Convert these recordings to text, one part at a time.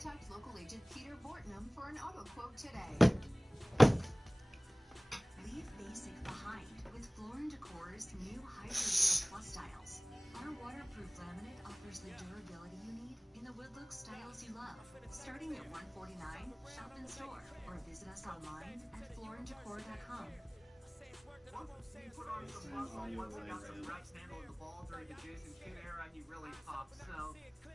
Contact local agent Peter Bortnam for an auto quote today. Leave basic behind with Floor & Decor's new Hydro Gel Plus styles. Our waterproof laminate offers the durability you need in the wood look styles you love. Starting at $149, shop in store or visit us online at flooranddecor.com. Once he put on some muscle, once he got some reps handling the ball during the Jason Kidd era, he really popped. So,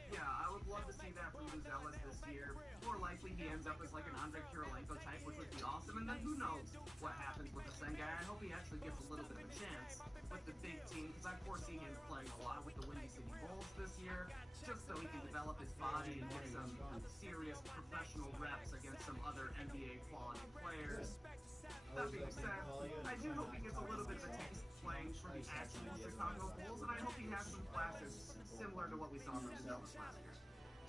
yeah, I would love to see that from Buzelis this year. More likely he ends up as like an Andre Kirilenko type, which would be awesome. And then who knows what happens with the Sen guy. I hope he actually gets a little bit of a chance with the big team, because I foresee him playing a lot with the Windy City Bulls this year, just so he can develop his body and get some serious professional reps against some other NBA quality players. That being said, I do hope he gets a little bit of a taste playing for the actual Chicago Bulls, and I hope he has some flashes similar to what we saw from Buzelis last year.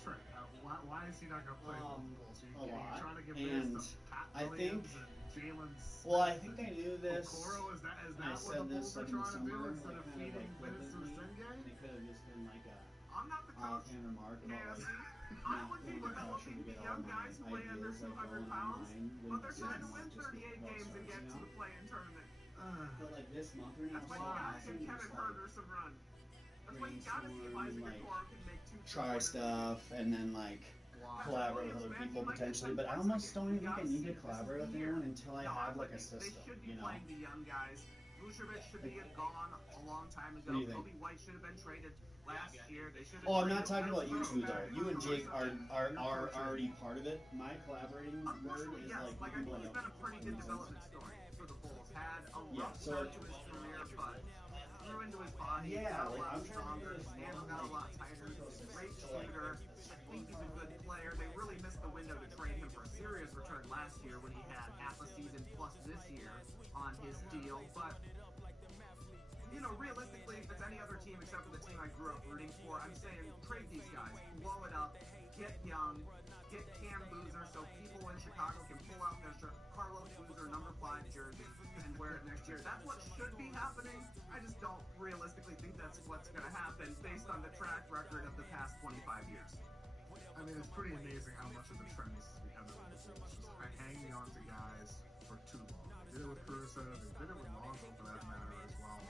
Trey, why is he not going to play for the Bulls? A lot. Trying to give And this to Pat I think, Williams and Jalen's. well, I think I knew this. Okoro, is that I what said the this Bulls are like in the trying to do summer, instead like of kind of feeding like minutes to the flippantly. Sen guy? It could have just been like a I'm not the coach. offhand remark about Yes. like I not would be paying attention developing to the get all young my guys who weigh under ideas like 200 going pounds, online but when they're it's trying to not win just 38 about games and starts, get you to know? the play-in tournament. But like this month we're That's not when you I gotta give think Kevin just Herter some run. That's when you gotta see if Isaac like, Okoro can make two try stuff and then like collaborate with other people potentially, but I almost don't even think I need to collaborate with anyone until I have like a system, They should be you know? playing the young guys. Vucevic should be gone a long time What do ago. you think? Kobe White should have been traded last year. They should have. Oh, I'm not talking about you two though. You and Jake are already part of it. My collaborating word Unfortunately, is yes. like Like I you think can it's been a pretty good development story for the Bulls. Had a rough so start to his career, but grew into his body. Yeah, Got a like, lot I'm trying to stronger. figure His this hands long, got a like, lot tighter. He's a great to, like, shooter. I think he's a good player. They really missed the window to trade him for a serious return last year when he had half a season plus this year on his deal. But you know, realistically, if it's any other team except for the team I grew up rooting for, I'm saying trade these guys, blow it up, get young, get Cam Boozer so people in Chicago can pull out their Carlos Boozer number 5 jersey and wear it next year. That's what should be happening. I just don't realistically think that's what's going to happen based on the track record of the past 25 years. I mean, it's pretty amazing how much of the trend this has become with the Bulls, just hanging on to guys for too long. They did it with Caruso, they did it with Lonzo for that matter as well.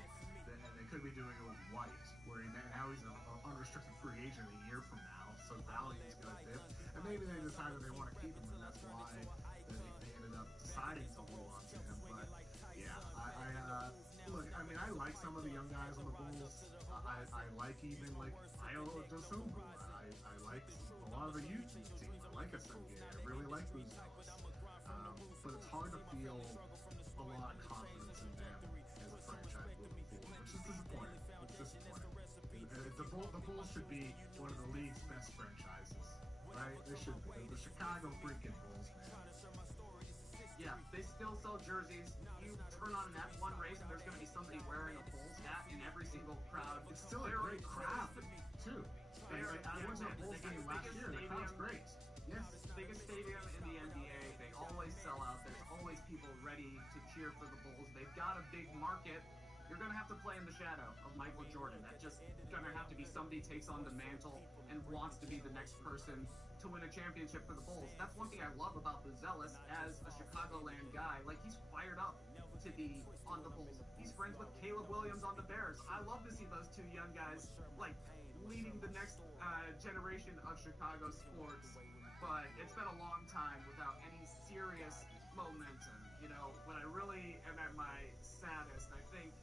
And they could be doing it with White, where now he's an unrestricted free agent a year from now, so value is going to dip. And maybe they decided they want to keep him, and that's why they ended up deciding to hold on to him. But yeah, look, I mean, I like some of the young guys on the Bulls. I like even like Io DeSumbo. I like a lot of the youth team. I like Asenge. I really like Buzelis. But it's hard to feel a lot of confidence in them as a franchise moving forward, which is disappointing. It's disappointing. The Bulls should be one of the league's best franchises, right? They should be. The Chicago freaking Bulls, man. Yeah, they still sell jerseys. You turn on an F1 race and there's going to be somebody wearing a Bulls hat in every single crowd. It's still a great crowd, too. I went to a Bulls game last year. The crowd's great. Yes. Biggest stadium in the NBA. They always sell out. There's always people ready to cheer for the Bulls. They've got a big market. You're going to have to play in the shadow of Michael Jordan. That's just going to have to be somebody takes on the mantle and wants to be the next person to win a championship for the Bulls. That's one thing I love about Buzelis as a Chicagoland guy. Like, he's fired up to be on the Bulls. He's friends with Caleb Williams on the Bears. I love to see those two young guys, like, leading the next generation of Chicago sports. But it's been a long time without any serious momentum. You know, when I really am at my saddest, I think,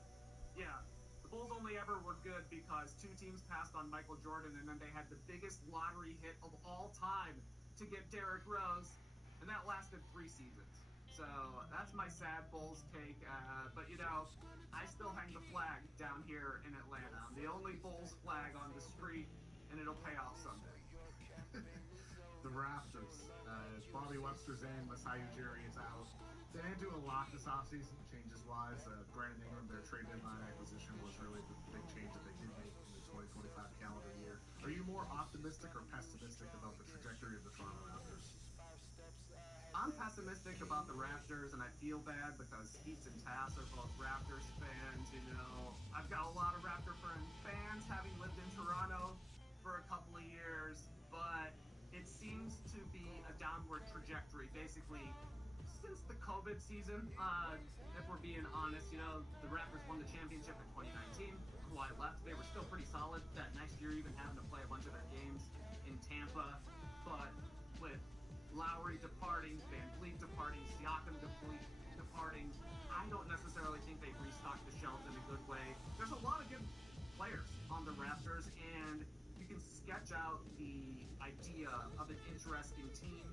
yeah, the Bulls only ever were good because two teams passed on Michael Jordan, and then they had the biggest lottery hit of all time to get Derrick Rose, and that lasted 3 seasons. So that's my sad Bulls take. But, you know, I still hang the flag down here in Atlanta. I'm the only Bulls flag on the street, and it'll pay off someday. The Raptors. Bobby Webster's in, Masai Ujiri is out. They didn't do a lot this offseason, changes-wise. Brandon Ingram, their trade deadline acquisition, was really the big change that they did make in the 2025 calendar year. Are you more optimistic or pessimistic about the trajectory of the Toronto Raptors? I'm pessimistic about the Raptors, and I feel bad because Skeets and Tass are both Raptors fans, you know. I've got a lot of Raptor fans having lived in Toronto for a couple of years, but it seems to downward trajectory, basically, since the COVID season. If we're being honest, you know, the Raptors won the championship in 2019. Kawhi left. They were still pretty solid that next year, even having to play a bunch of their games in Tampa. But with Lowry departing, Van Vliet departing, Siakam departing, I don't necessarily think they've restocked the shelves in a good way. There's a lot of good players on the Raptors, and you can sketch out the idea of an interesting team,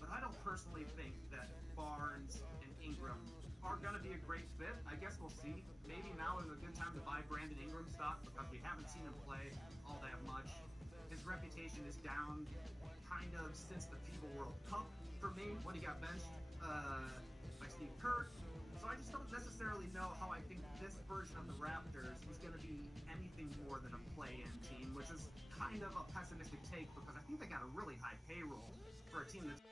but I don't personally think that Barnes and Ingram are going to be a great fit. I guess we'll see. Maybe now is a good time to buy Brandon Ingram stock because we haven't seen him play all that much. His reputation is down kind of since the FIBA World Cup for me when he got benched by Steve Kerr. So I just don't necessarily know how I think this version of the Raptors is going to be anything more than a play-in team, which is kind of a pessimistic take because I think they got a really high payroll for a team that's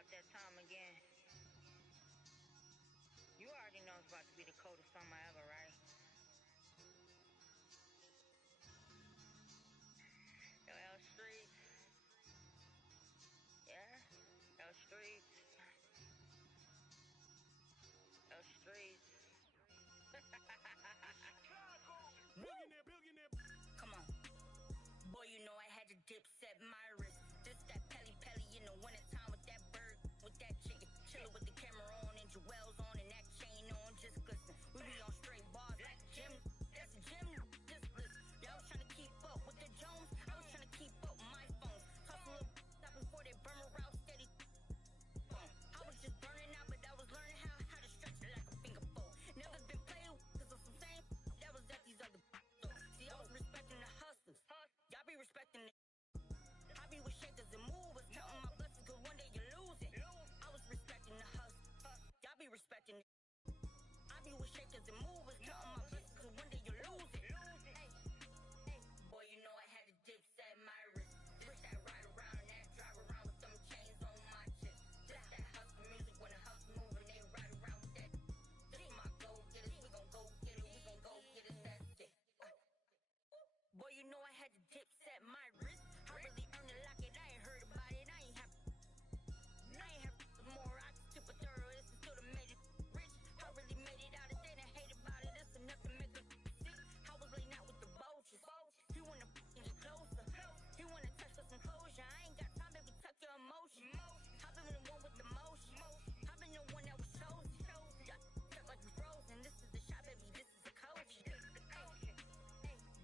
about that time again. You already know it's about to be the coldest summer ever, right? Yo, L Streets. Yeah? L Streets. L Streets. Billionaire. Come on. Boy, you know I had to dip set my wrist. This that Pelly in the wintertime with that bird, with that chicken. Chillin' with the camera on and jewels on and that chain on, just glisten. We be on straight bars like gym. That's a gym, just listen. Y'all was trying to keep up with the Jones. I was trying to keep up with my phones. Toss a little stop before they burn around steady. I was just burning out, but I was learning how to stretch it like a finger fold. Never been playing cause of some same that was at these other see, I was respecting the hustlers. Y'all be respecting the I be with shakers and movers, counting my blessings cause one day you lose it. I was respecting the hustle. Y'all be respecting it. I be with shakers and movers, counting my blessings cause one day you lose it. Hey, boy, you know I had to dip set my wrist. This that ride around and that drive around with them chains on my chest. This that hustle music when the hustle moving, they ride around with that. This my go getters, we gon' go get it, we gon' go get it, that's it. Boy, you know I had to dip set my wrist. I really earned it like it, I ain't heard about it, I ain't have more, I just took a thorough, this is still the made it rich. I really made it out, if they didn't hate about it, it's enough to make a sick. I was laying out with the vultures, he wanna get closer, he wanna touch for some closure, I ain't got time, baby, tuck your emotion. I've been the one with the motion, I've been the one that was chosen. Y'all felt like we frozen, this is the shot, baby, this is the coach.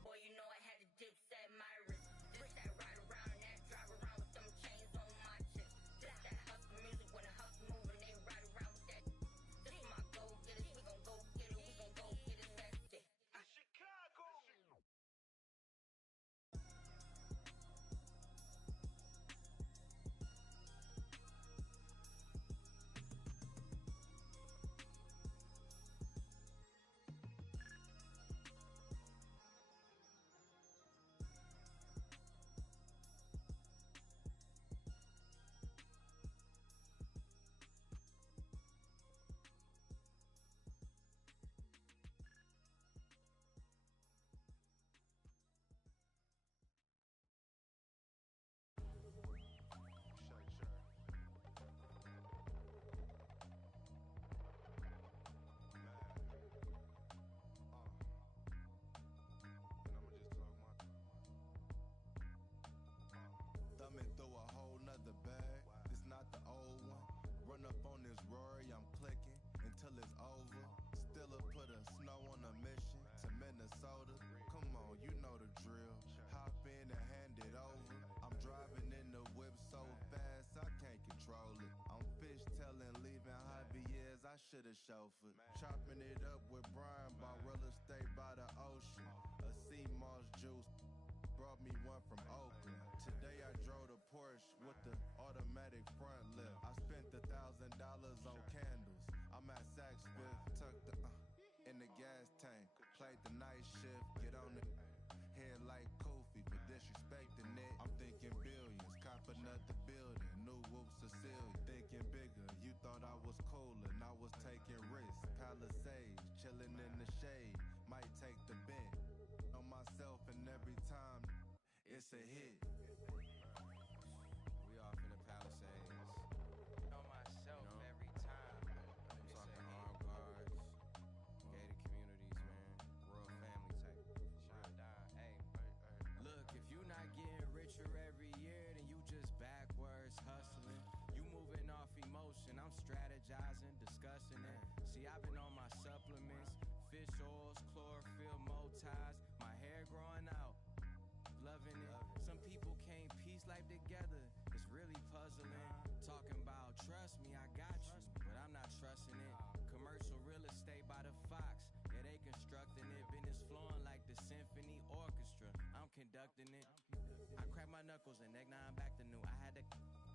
Boy, you know I had to dip set my wrist. This that ride around and that drive around with them chains on my chest. This that hustle music when the hustle moving, they ride around with that. This my go getters, we gon' go get it, we gon' go get it, that's it. Chicago. Thumbing through a whole nother bag. It's not the old one. Run up on this Rory, I'm clicking until it's over. Stilla put a snow on a mission to Minnesota. Come on, you know the drill. Hop in and hand it over. I'm driving in the whip so fast I can't control it. I'm fishtailing, leaving Javier's, I should've chauffeured. Chopping it up with Brian, bought real estate by the ocean. A sea moss juice. Brought me one from Oakland. Today I drove the Porsche with the automatic front lift. I spent $1,000 on candles. I'm at Saks Fifth, tucked in the gas tank. Played the night shift, get on the head like Kofi for disrespecting it. I'm thinking billions, cop another building, new whoop Cecilia. Thinking bigger, you thought I was cooler, and I was taking risks. Palisades, chilling in the shade, might take the bent. On myself and every time it's a hit. We off in the Palisades. On myself every time. I'm talking armed guards, gated communities, man. Royal family type. Hey. Look, if you not getting richer every year, then you just backwards hustling. You moving off emotion, I'm strategizing, discussing it. See, I've been on my supplements, fish oils, chlorophyll, motives, my hair growing out. Loving it. Some people can't piece life together. It's really puzzling. Talking about trust me, I got you, but I'm not trusting it. Commercial real estate by the Fox. Yeah, they constructing it. Business flowing like the symphony orchestra. I'm conducting it. I crack my knuckles and egg, now I'm back to new. I had to.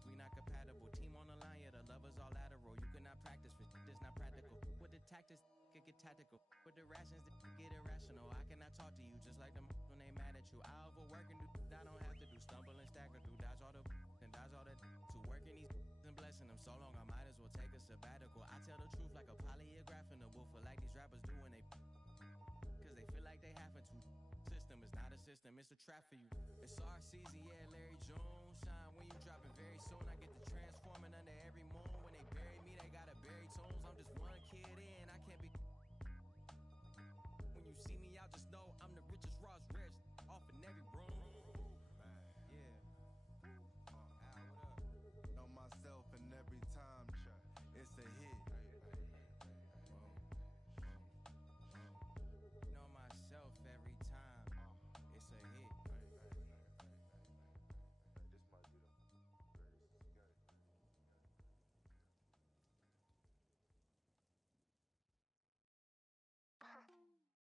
We not compatible. Team on the line, yeah, the lovers all lateral. You cannot practice for that's not practical. With the tactics, get tactical. With the rations, get irrational. I cannot talk to you just like them when they mad at you. I overwork and do I don't have to do. Stumble and stagger through. Dodge all the and dodge all that. To working these and blessing them. so long, I might as well take a sabbatical. I tell the truth like a polygraph in a woofer, like these rappers do when they cause they feel like they having to. System is not a system, it's a trap for you. It's our season, yeah, Larry June. Shine when you dropping very soon. I get the transforming under every moon. When they bury me, they gotta bury tunes. I'm just one kid in, I can't be. When you see me out, just know I'm the richest Ross Rich off in every room. Yeah. Al, what up? Know myself and every time it's a hit. Know myself every time it's a hit. This might be the greatest.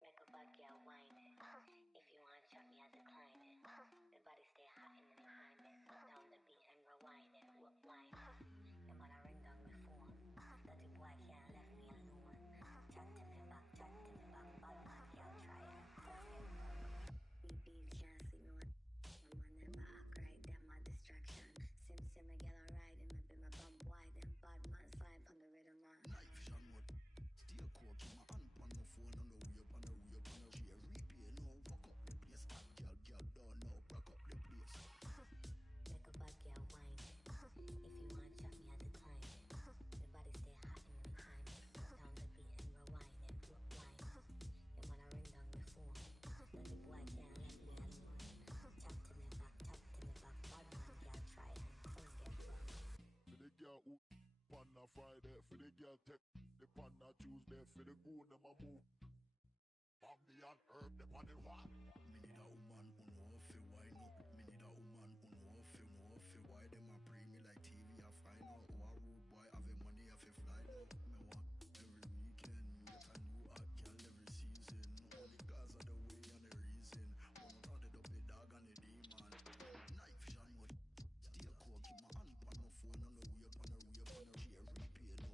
Make a bad girl whine it. If you want chop me, I decline it. The body stay hot and then behind it. Down the beat and rewind it. Whine it. Your man a ring down my phone. Dirty boy can't left me alone. Chat to me back, chat to me back. Bad man girl try and BBs can't see me when I'm on them back right. Them a distraction. Sim me girl a riding. Me be my bum wide. Them bad man slide on the rhythm man. Knife shot what? Steel core, keep my hand on the phone on the way up on the way up on the share replay. No, fuck up the place. Hot girl, don't know, rock up the place. Make a bad girl whine it. If you want chop me, I decline it. The body stay hot and then behind it. Down the beat and rewind it. Whine it. Your man a ring down my phone. Dirty boy can't let me alone. Chat to me back, chat to me back. Bad man girl try and things get wrong. For the girl who on a Friday, for the girl take the pan a Tuesday, for the goon them a move. Bambi and herb them on the what? Me need a woman who know fi wine up. Me need a woman who know fi why them a pre me like TV a find out. Who a rude boy have a money a fi fly out. Me want every weekend get a new hot girl every season. Only cause of the way and the reason. One out of the up the dog and the demon. Knife shot what? Steel core, keep my hand on my phone on the way up on the share replay.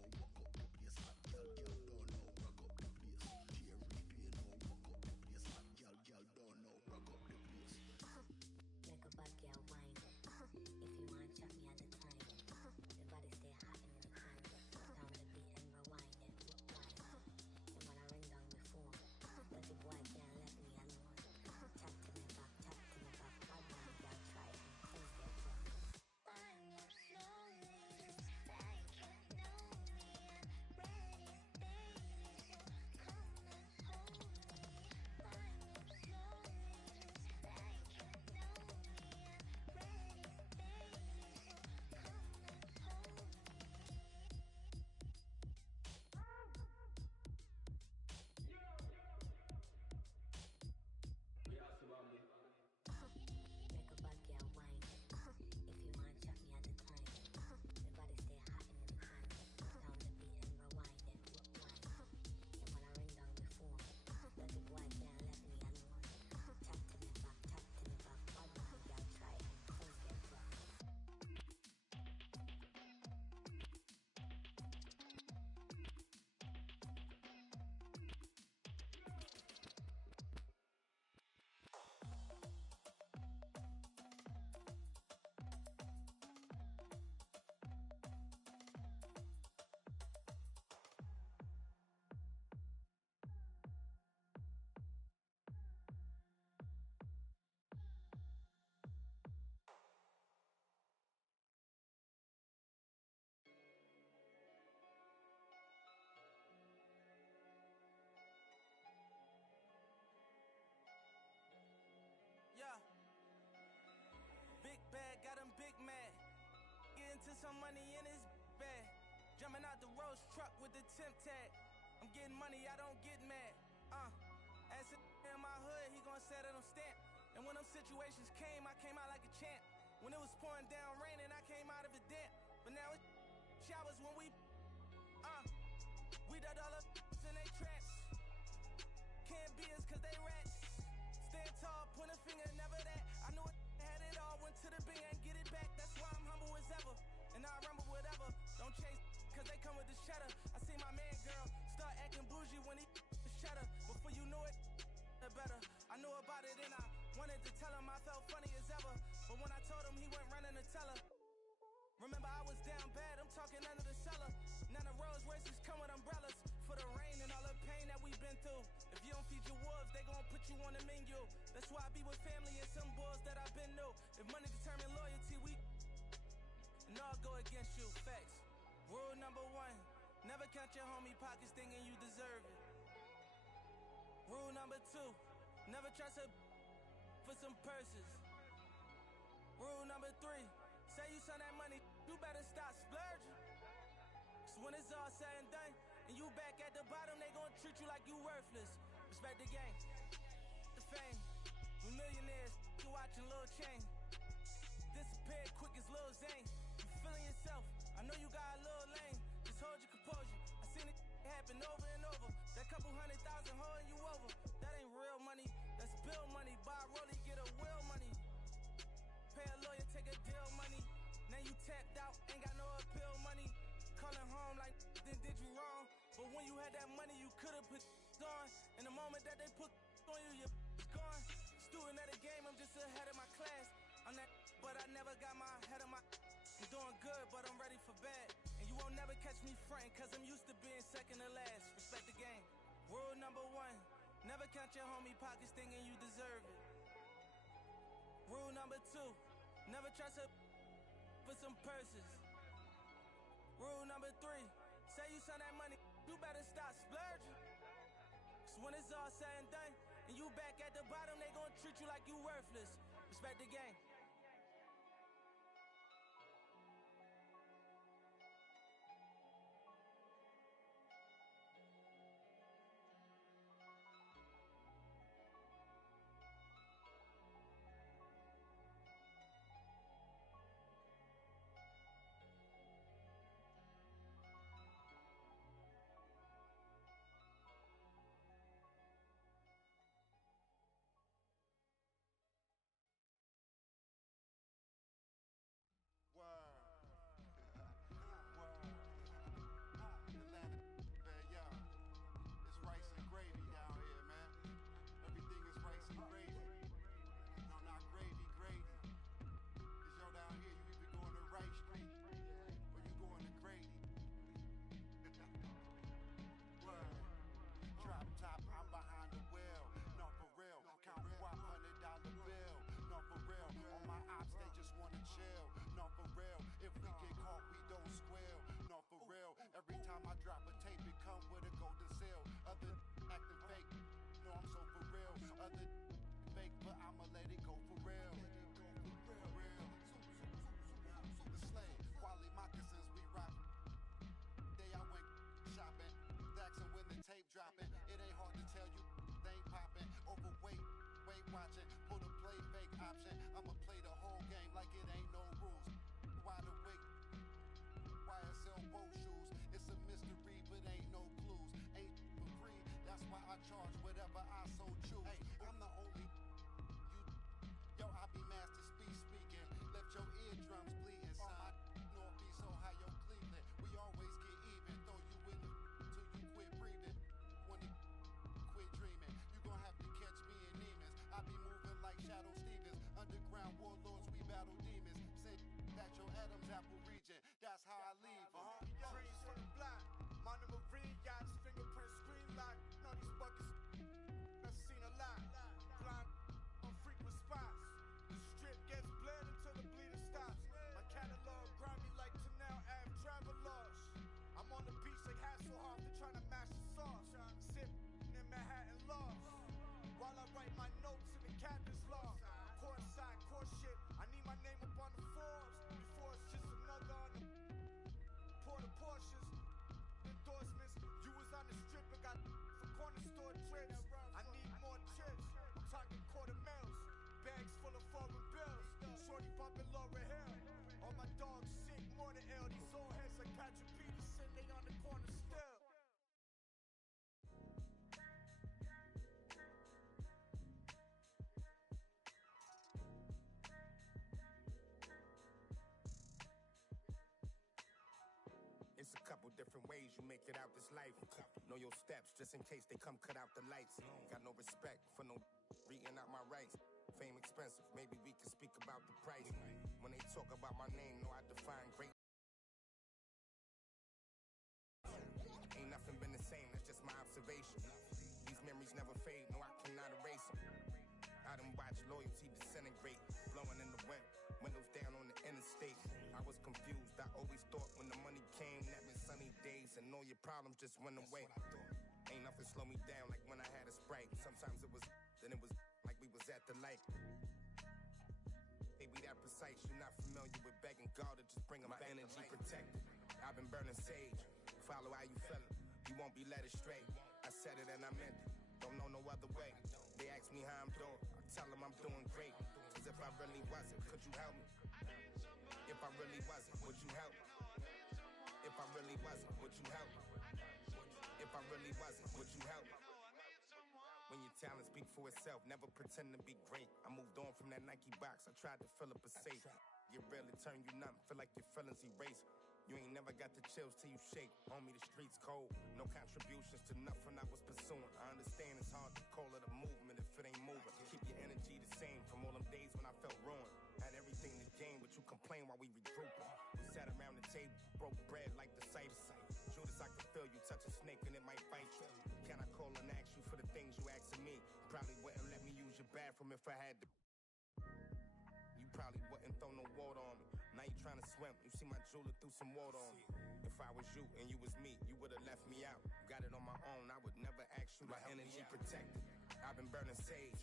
No walk up the place. Hot girl don't know rock up the place. Share replay. No walk up the place. Hot girl don't know rock up the place. Make a bad girl whine it. If you want chop me, I decline it. The body stay hot and then behind it. Down the beat and rewind it. Whine it. Your man a ring down my phone. Dirty boy can't let me alone. Chat to me back, chat to me back. Bad man girl try and things get wrong. I move slowly, like you know me. I'm ready, baby, so come and hold me. I move slowly, like you know me. I'm ready, baby, so come and hold me. Make a bad girl whine it. If you want chop me, I decline it. The body stay hot and then behind it. Down the beat and rewind it. Whine it. Your man a ring down my phone. Dirty boy can't let me alone. Chat to me back, chat to me back. Bad man girl try and things get wrong. Yeah. Big bag, got him big mad. Get into some money in his bag. Jumping out the roast truck with the temp tag. I'm getting money, I don't get mad. As in my hood, he gon' set it on stamp. And when them situations came, I came out like a champ. When it was pouring down raining, I came out of it damp. But now it's showers when we done all up in they traps. Can't be us cause they rats. Stand tall, point a finger, never that. I knew it had it all, went to the bing and get it back. That's why I'm humble as ever. And I rumble whatever. Don't chase cause they come with the cheddar. I see my man girl start acting bougie when he the cheddar. Before you know it, the better. I knew about it and I wanted to tell him I felt funny as ever. But when I told him, he went running to tell her. Remember I was down bad, I'm talking under blessings come with umbrellas for the rain and all the pain that we've been through. If you don't feed your wolves, they gon' put you on the menu. That's why I be with family and some boys that I've been new. If money determine loyalty, we and all go against you. Facts. Rule number 1, never count your homie pockets thinking you deserve it. Rule number 2, never trust a for some purses. Rule number 3, say you send that money, you better stop splurging. So when it's all said and done, and you back at the bottom, they gon' treat you like you worthless. Respect the game, the fame. We millionaires, you watching Lil Chain. Disappeared quick as Lil Zane. You feeling yourself, I know you got a little lane. Just hold your composure, I seen it happen over and over. That couple 100,000 holding you over, that ain't real money, that's bill money. Buy a rollie, get a will money. Pay a lawyer, take a deal money. Now you tapped out, ain't got no appeal money. Calling home like then did you wrong. But when you had that money, you could've put on. In the moment that they put on you, you're gone. Student of the game, I'm just ahead of my class. I'm that, but I never got my head of my. I'm doing good, but I'm ready for bad. And you won't never catch me frontin', cause I'm used to being second to last. Respect the game. Rule number 1, never count your homie pockets thinking you deserve it. Rule number 2, never trust a for some purses. Rule number 3, say you send that money, you better stop splurging. So when it's all said and done, and you back at the bottom, they gon' treat you like you worthless. Respect the game. It's a couple different ways you make it out this life. Know your steps just in case they come cut out the lights. Got no respect for no reading out my rights. Fame expensive, maybe we can speak about the price. When they talk about my name, know I define great. Always thought when the money came, that meant sunny days and all your problems just went away. Ain't nothing slow me down like when I had a Sprite. Sometimes it was, then it was like we was at the light. Be that precise, you're not familiar with begging God to just bring my energy protected. I've been burning sage, follow how you feeling, you won't be led astray. I said it and I meant it, don't know no other way. They ask me how I'm doing, I tell them I'm doing great. Cause if I really wasn't, could you help me? If I really wasn't, would you help me? If I really wasn't, would you help me? If I really wasn't, would you help me? When your talent speak for itself, never pretend to be great. I moved on from that Nike box, I tried to fill up a safe. Get real, it turn you numb, feel like your feelings erase. You ain't never got the chills till you shake. Homie, the streets cold, no contributions to nothing I was pursuing. I understand it's hard to call it a movement if it ain't moving. Keep your energy the same from all them days when I felt ruined. Had everything to gain, but you complain while we regrouping. We sat around the table, broke bread like the cider. Judas, I can feel you touch a snake and it might bite you. Can I call and ask you for the things you asking me? Probably wouldn't let me use your bathroom if I had to. You probably wouldn't throw no water on me. Now you trying to swim, you see my jeweler threw some water on me. If I was you and you was me, you would've left me out. Got it on my own, I would never ask you to help me. Energy protected, I've been burning sage.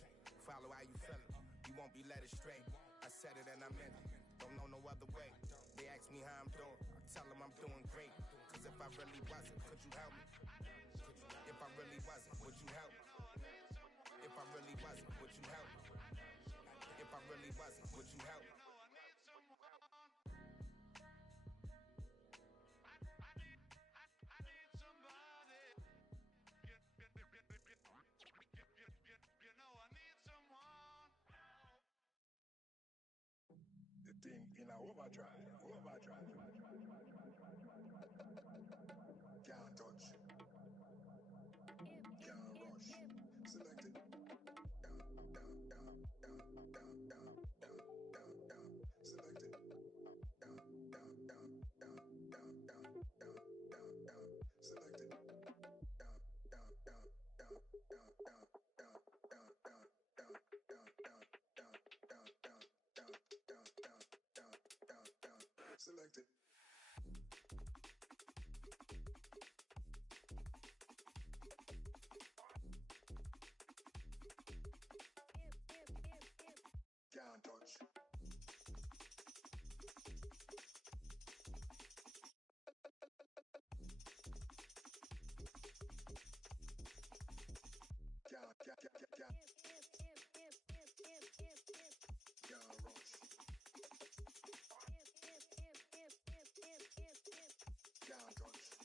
Follow how you feeling, you won't be led astray. I said it and I meant it, don't know no other way. They ask me how I'm doing, I tell them I'm doing great. Cause if I really wasn't, could you help me? If I really wasn't, would you help me? If I really wasn't, would you help me? If I really wasn't, would you help me? The thing in a overdrive. Can't touch. Can't rush. Select it. Down. Select it. Down. Select it. Select it. Can't touch. Can't rush. Can't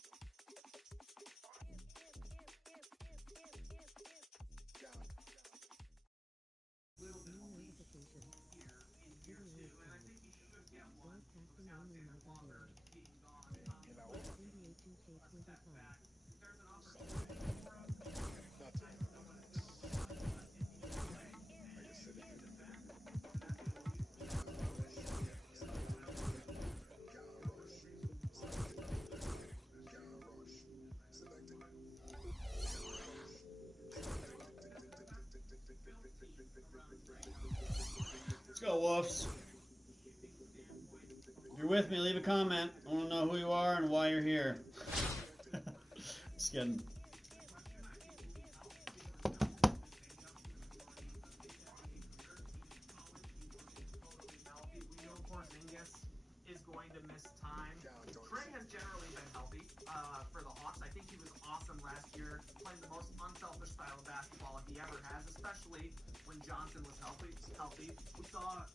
touch. Can't. Little bit of a leash here in year two, and I think he should get one. It's now taken longer being gone. In a over. NBA2k25 back. If there's an opportunity for him, Nothing. I don't know what it's going to look like, but if he can play Like I and said he again. is back, then that's going to lead to Can't rush. Select it. Let's go, Wolves. If you're with me, leave a comment. I want to know who you are and why you're here. Just kidding. We know Porzingis is going to miss time. Trey has generally been healthy for the Hawks. I think he was awesome last year, playing the most unselfish style of basketball he ever has, especially when Johnson was healthy. We saw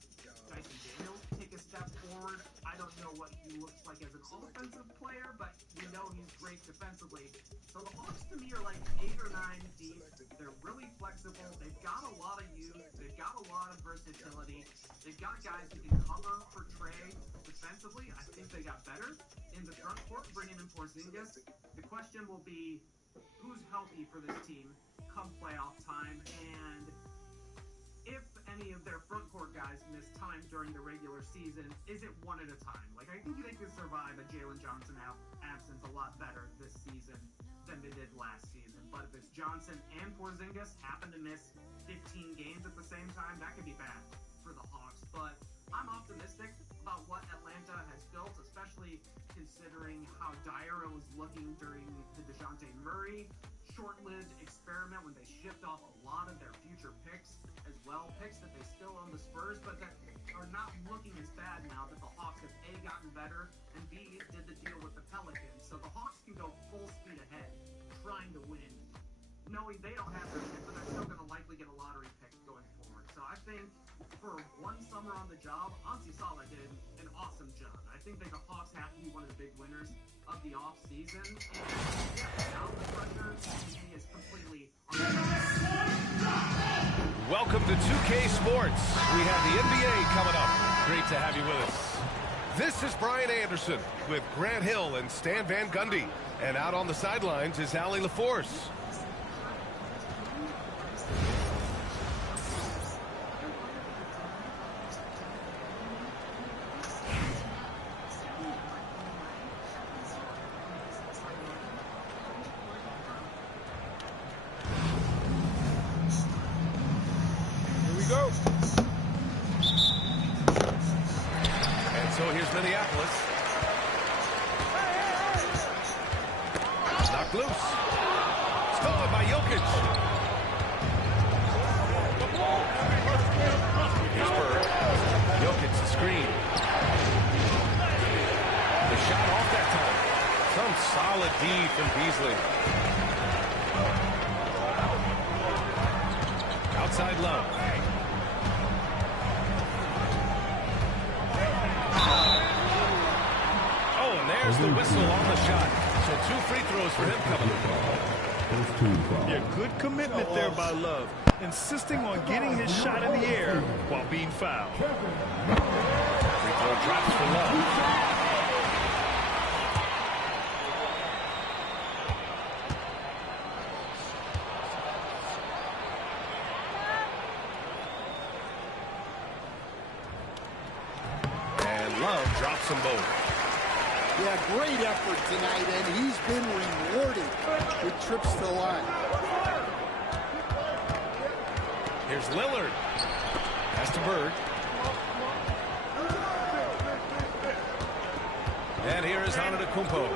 Dyson Daniels take a step forward. I don't know what he looks like as an offensive player, but we know he's great defensively. So the Hawks to me are like 8 or 9 deep. They're really flexible. They've got a lot of youth. They've got a lot of versatility. They've got guys who can cover for Trey defensively. I think they got better in the front court, bringing in Porzingis. The question will be, who's healthy for this team come playoff time, and if any of their front court guys miss time during the regular season, is it one at a time? Like, I think they can survive a Jalen Johnson absence a lot better this season than they did last season. But if it's Johnson and Porzingis happen to miss 15 games at the same time, that could be bad for the Hawks. But I'm optimistic about what Atlanta has built, especially considering how dire it was looking during the DeJounte Murray short-lived experiment when they shipped off a lot of their future picks as well, picks that they still own the Spurs, but that are not looking as bad now that the Hawks have A, gotten better, and B, did the deal with the Pelicans. So the Hawks can go full speed ahead, trying to win, knowing they don't have their pick, but they're still going to likely get a lottery pick going forward. So I think for one summer on the job, Ansi Saleh did an awesome job. I think that the Hawks have to be one of the big winners of the off-season. And yeah, now the pressure is completely on the Welcome to 2K Sports. We have the NBA coming up. Great to have you with us. This is Brian Anderson with Grant Hill and Stan Van Gundy. And out on the sidelines is Allie LaForce. Insisting on getting his shot in the air while being fouled. Free throw drops for Love. And Love drops them both. Yeah, great effort tonight, and he's been rewarded with trips to the line. Here's Lillard. Pass to Bird. And here is Antetokounmpo.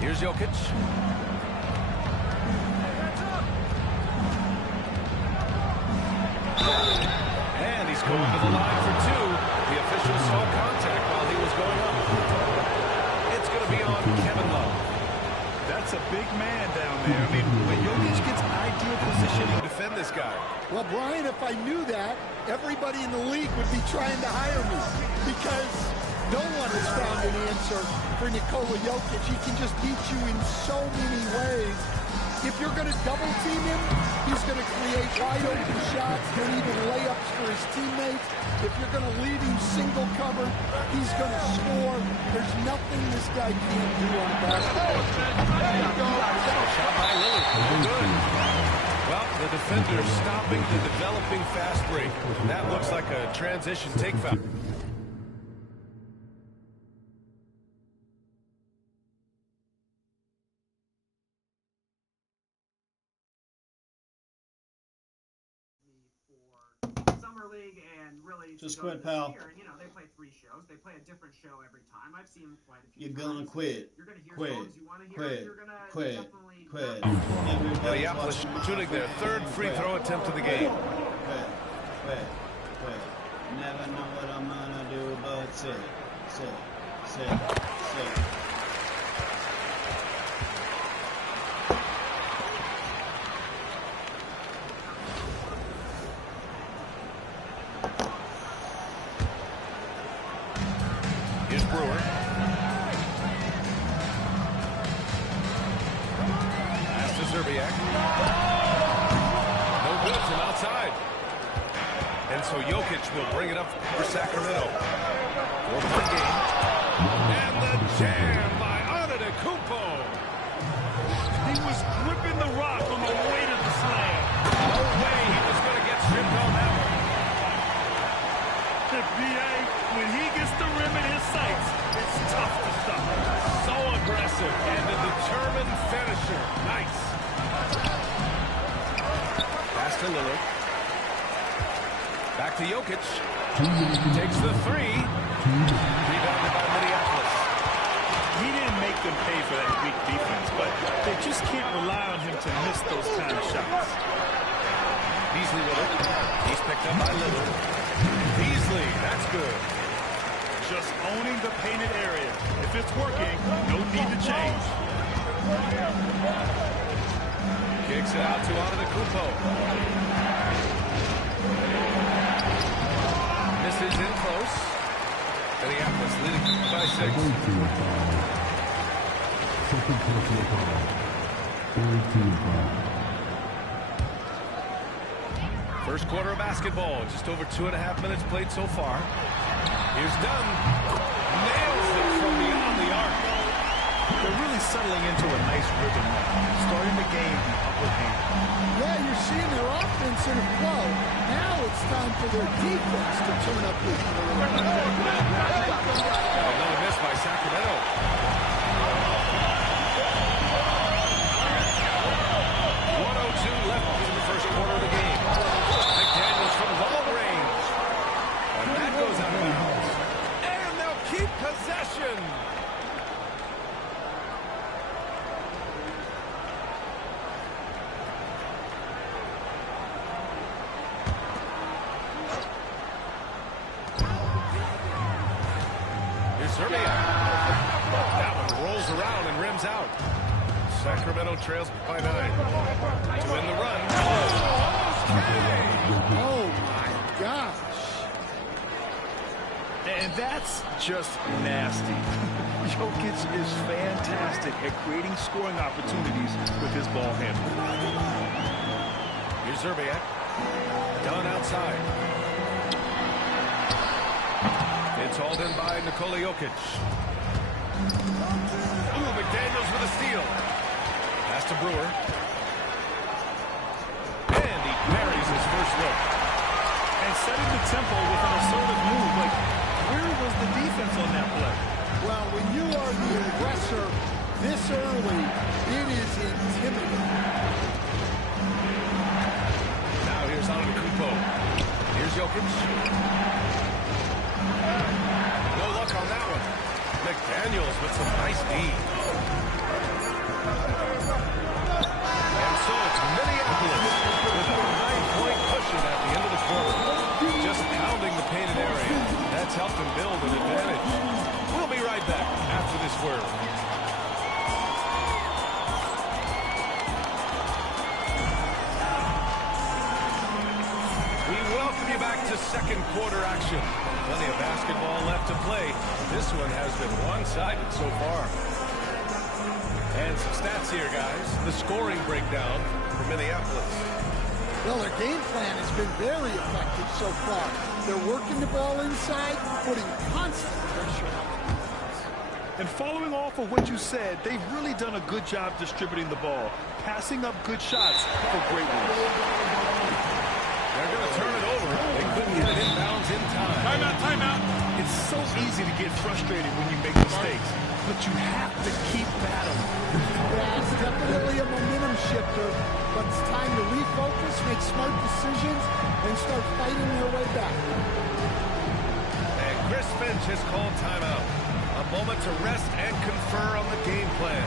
Here's Jokic. And he's going to the line for two. The official saw contact while he was going up. It's going to be on Kevin Love. That's a big man down there. I mean, when Jokic gets ideal positioning to defend this guy. Well, Brian, if I knew that, everybody in the league would be trying to hire me because no one has found an answer for Nikola Jokic. He can just beat you in so many ways. If you're going to double team him, he's going to create wide open shots and even layups for his teammates. If you're going to leave him single covered, he's going to score. There's nothing this guy can't do on basketball. There you go. Shot by Lillard. Good. Well, the defender stopping the developing fast break. That looks like a transition take foul. League and really just quit, pal. Year, and, you know, they play 3 shows. They play a different show every time. I've seen them quite a few You're times. gonna quit. You're gonna hear quit. songs you want to hear. Quit. You're gonna quit. definitely Quit. Minneapolis shooting their third free throw attempt of the game. Quit. Quit. Quit. Never know what I'm gonna do, but sit. Here's Brewer. Pass to Zerbiak. No good from outside. And so Jokic will bring it up for Sacramento. 4-point game. And the jam by Antetokounmpo. He was gripping the rock on the weight of the slam. No way he was going to get stripped on that one. The BA, when he gets the rim in his sights, it's tough to stop. So aggressive and a determined to Lillard. Back to Jokic. Takes the three. Rebounded by Minneapolis. He didn't make them pay for that weak defense, but they just can't rely on him to miss those kind of shots. Beasley with it. He's picked up by Lillard. Beasley, that's good. Just owning the painted area. If it's working, no need to change. Kicks it out to Antetokounmpo. Misses in close. Minneapolis leading by 6. Second personal foul. Third team foul. First quarter of basketball. Just over 2.5 minutes played so far. Here's Dunn. Nails it from beyond the arc. They're really settling into a nice rhythm now. Starting the game the upper hand. Yeah, you're seeing their offense in a flow. Now it's time for their defense to turn up the heat. Another miss by Sacramento. 1:02 left in the first quarter of the game. McDaniels from long range. And that goes out of bounds. And they'll keep possession. That one rolls around and rims out. Sacramento trails by 9. To win the run. Oh my gosh. And that's just nasty. Jokic is fantastic at creating scoring opportunities with his ball handling. Here's Zerbiak. Done outside. It's hauled in by Nikola Jokic. Ooh, McDaniels with a steal. Pass to Brewer. And he buries his first look. And setting the tempo with an assertive move. Like, where was the defense on that play? Well, when you are the aggressor this early, it is intimidating. Now here's Antetokounmpo. Here's Jokic. No luck on that one. McDaniels with some nice D. And so it's Minneapolis with a 9-point cushion at the end of the quarter. Just pounding the painted area. That's helped them build an advantage. We'll be right back after this word. We welcome you back to second quarter action. Plenty of basketball left to play. This one has been one-sided so far. And some stats here, guys. The scoring breakdown for Minneapolis. Well, their game plan has been very effective so far. They're working the ball inside, putting constant pressure on the defense. And following off of what you said, they've really done a good job distributing the ball, passing up good shots for great ones. They're going to turn it over. They couldn't get it inbounds in time. Timeout, timeout. It's so easy to get frustrated when you make mistakes, but you have to keep battling. Yeah, it's definitely a momentum shifter, but it's time to refocus, make smart decisions, and start fighting their way back. And Chris Finch has called timeout. A moment to rest and confer on the game plan.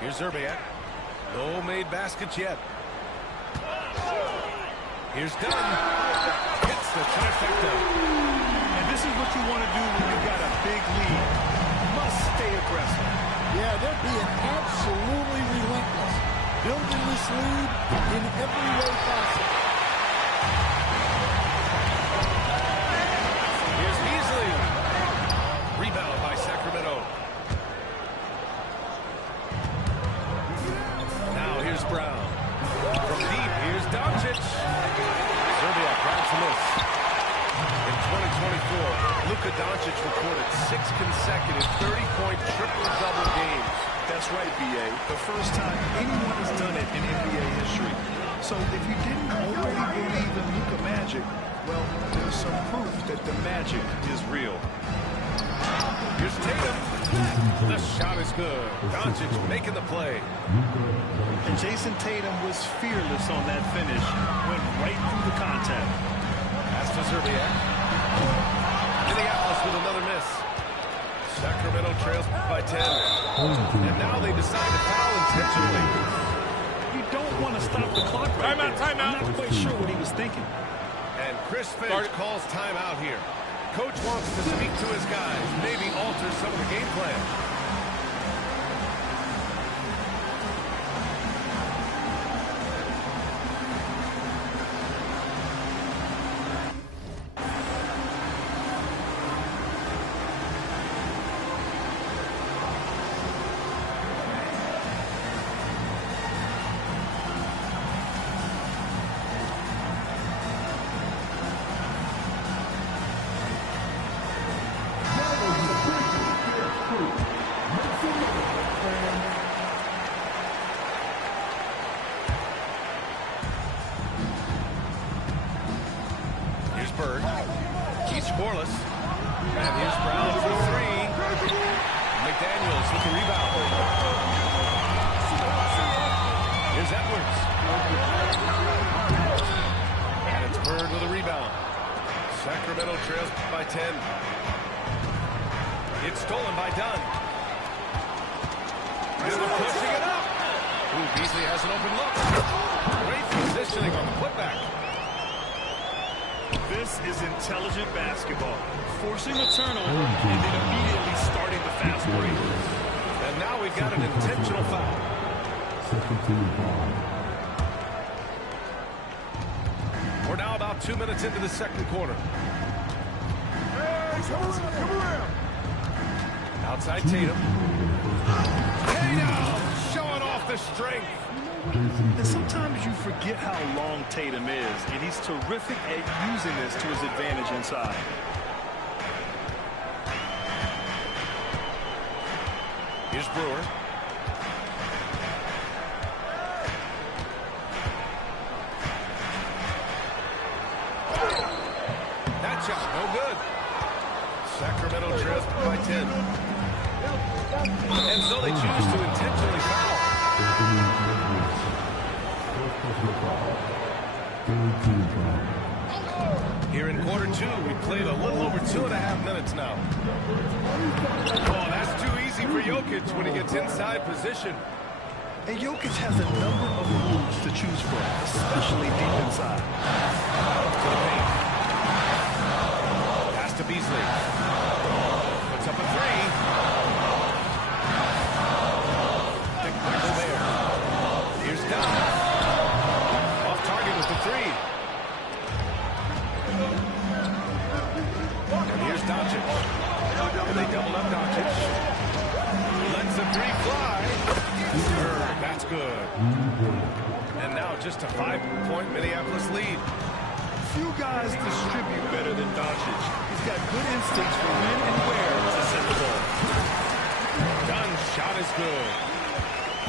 Here's Zerbiak. No made baskets yet. Here's Dunn. Hits the trifecta. And this is what you want to do when you've got a big lead. Must stay aggressive. Yeah, they're being absolutely relentless, building this lead in every way possible. Here's Beasley. Rebound by Sacramento. Now here's Brown. From deep, here's Doncic. Serbia grabs the miss. In 20 consecutive 30-point triple-double games. That's right, B.A. The first time anyone has done it in NBA history. So if you didn't already believe in Luka magic, well, there's some proof that the magic is real. Here's Tatum. The shot is good. Doncic making the play. And Jason Tatum was fearless on that finish. Went right through the contact. Pass to Zerbiak. Minneapolis with another miss. Sacramento trails by 10. And now they decide to foul intentionally. You don't want to stop the clock right there. Timeout. I'm not quite sure what he was thinking. And Chris Finch calls timeout here. Coach wants to speak to his guys, maybe alter some of the game plan. He's scoreless. And here's Brown for three. McDaniels with the rebound. Here's Edwards. And it's Bird with a rebound. Sacramento trails by 10. It's stolen by Dunn. And they're pushing it up. Ooh, Beasley has an open look. Great positioning on the putback. This is intelligent basketball. Forcing a turnover and then immediately starting the fast break. And now we've got an intentional foul. We're now about 2 minutes into the second quarter. Hey, come around. Outside Tatum. Tatum showing off the strength. And sometimes you forget how long Tatum is, and he's terrific at using this to his advantage inside. Here's Brewer. That shot, no good. Sacramento trails by 10. And so they choose to intentionally foul. Here in quarter two, we played a little over 2.5 minutes now. Oh, that's too easy for Jokic when he gets inside position. And Jokic has a number of moves to choose from, especially deep inside. To the paint. Pass to Beasley. Puts up a three. Picked by Gobert. Here's Dunn. Off target with the three. And here's Doncic. And they double up Doncic. Lets the three fly. That's good. And now just a 5-point Minneapolis lead. Few guys distribute better than Doncic. He's got good instincts for when and where to send the ball. Dunn's shot is good.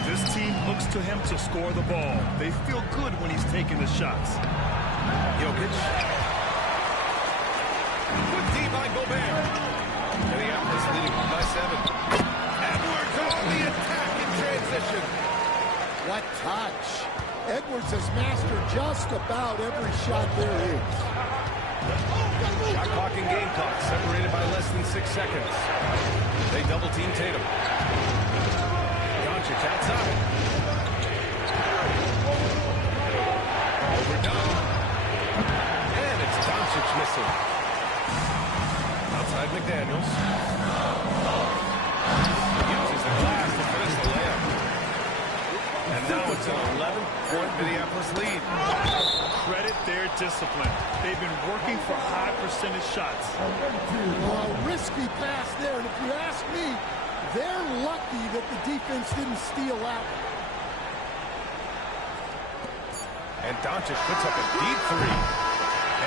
This team looks to him to score the ball. They feel good when he's taking the shots. Jokic. Put D by Gobert. Minneapolis leading by 7. Edwards on the attack in transition. What touch. Edwards has mastered just about every shot there is. Shot clock and game clock separated by less than 6 seconds. They double team Tatum. Doncic outside. Overdone. And it's Doncic missing. Outside McDaniels. Uses the glass to finish the layup. And now it's an 11-point Minneapolis lead. Credit their discipline. They've been working for high percentage shots. Well, a risky pass there, and if you ask me, they're lucky that the defense didn't steal out. And Doncic puts up a deep three.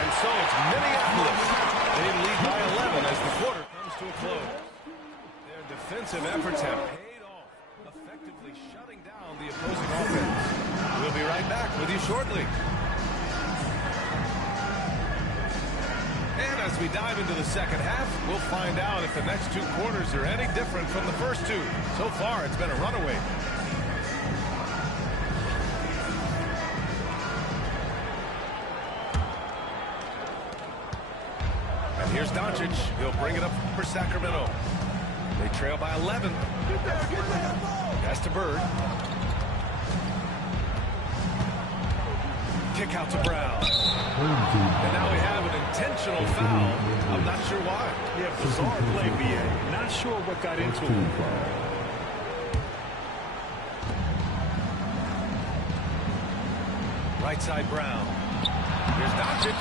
And so it's Minneapolis. They lead by 11 as the quarter comes to a close. Defensive efforts have paid off, effectively shutting down the opposing offense. We'll be right back with you shortly. And as we dive into the second half, we'll find out if the next two quarters are any different from the first two. So far, it's been a runaway. And here's Doncic. He'll bring it up for Sacramento. They trail by 11. Get there, get there. Pass to Bird. Kick out to Brown. And now we have an intentional foul. I'm not sure why. Yeah, bizarre play, BA. Not sure what got into him. Right side Brown. Here's Doncic.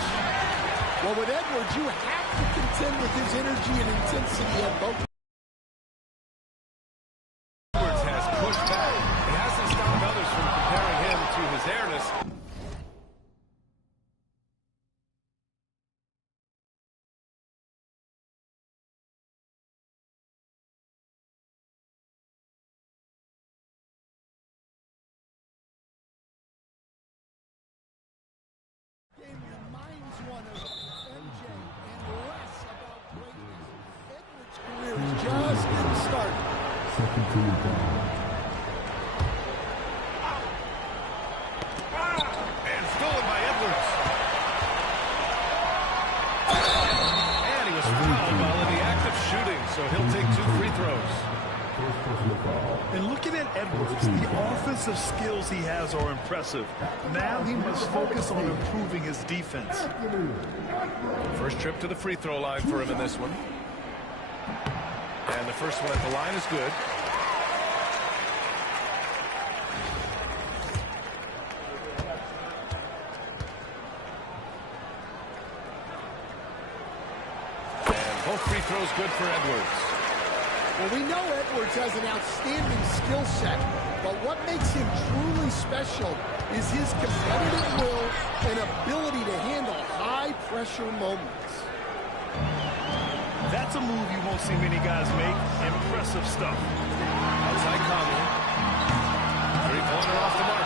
Well, with Edwards, you have to contend with his energy and intensity at both. Edwards has pushed back. It hasn't stopped others from comparing him to his airness. Game reminds one of MJ and less about greatness. Edwards' career is just getting started. Second team foul. And stolen by Edwards. And he was fouled while in the act of shooting, so he'll take 2 free throws. And looking at Edwards, the offensive skills he has are impressive. Now he must focus on improving his defense. First trip to the free throw line for him in this one. And the first one at the line is good. And both free throws good for Edwards. Well, we know Edwards has an outstanding skill set, but what makes him truly special is his competitive will and ability to handle high-pressure moments. That's a move you won't see many guys make. Impressive stuff. Outside Conley. Three-pointer off the mark.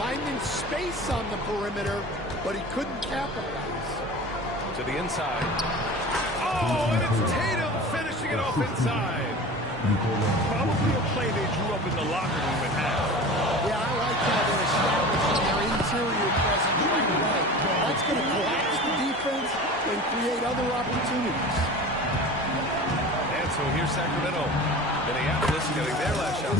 Finding space on the perimeter, but he couldn't capitalize. To the inside. Oh, and it's Tatum finishing it off inside. Probably a play they drew up in the locker room at half. Yeah, I like how they're establishing their interior presence right away. That's going to collapse the defense and create other opportunities. And so here's Sacramento. Minneapolis getting their last shot.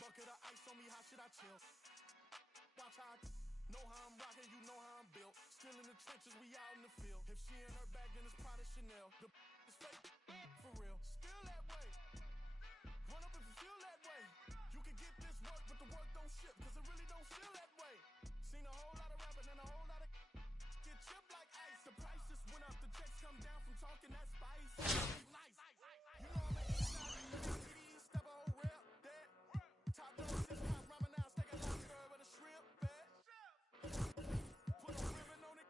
Bucket of ice on me, how should I chill? Watch how I know how I'm rocking, you know how I'm built. Still in the trenches, we out in the field. If she in her bag, then it's Prada Chanel. The is fake, for real. Still that way. Run up if you feel that way. You can get this work, but the work don't ship, cause it really don't feel that way. Seen a whole lot of rapping and a whole lot of get chipped like ice. The price just went up, the checks come down from talking that spice. Nice. You know I'm an east side, TDs, step a whole rep, that. Top dog, 6 pop, ramen now, steak a lobster with a shrimp, that. Put a ribbon on it.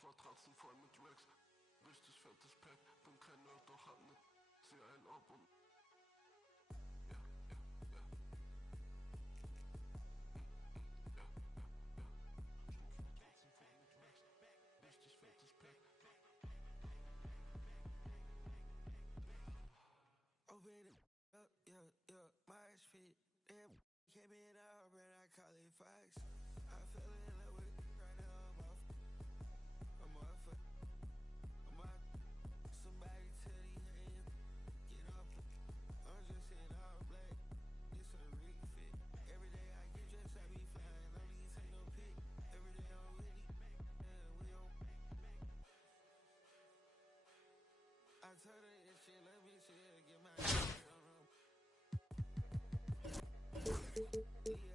Koffertratzen voll mit Racks. Richtig fettes Pack, bin kein Nerd, doch hab ne zieh einen ab und richtig fettes Pack. Open it up, yeah, my feet. Damn, came in out, but I call it Fox. I fell in love with right now, I'm off it. Somebody tell these hands, get off it. I'm just in all black, it's a refit. Every day I get dressed, I be flying, don't even take no pic. Every day I'm with it, we on. I told her this shit, let me chill, get my shit on them.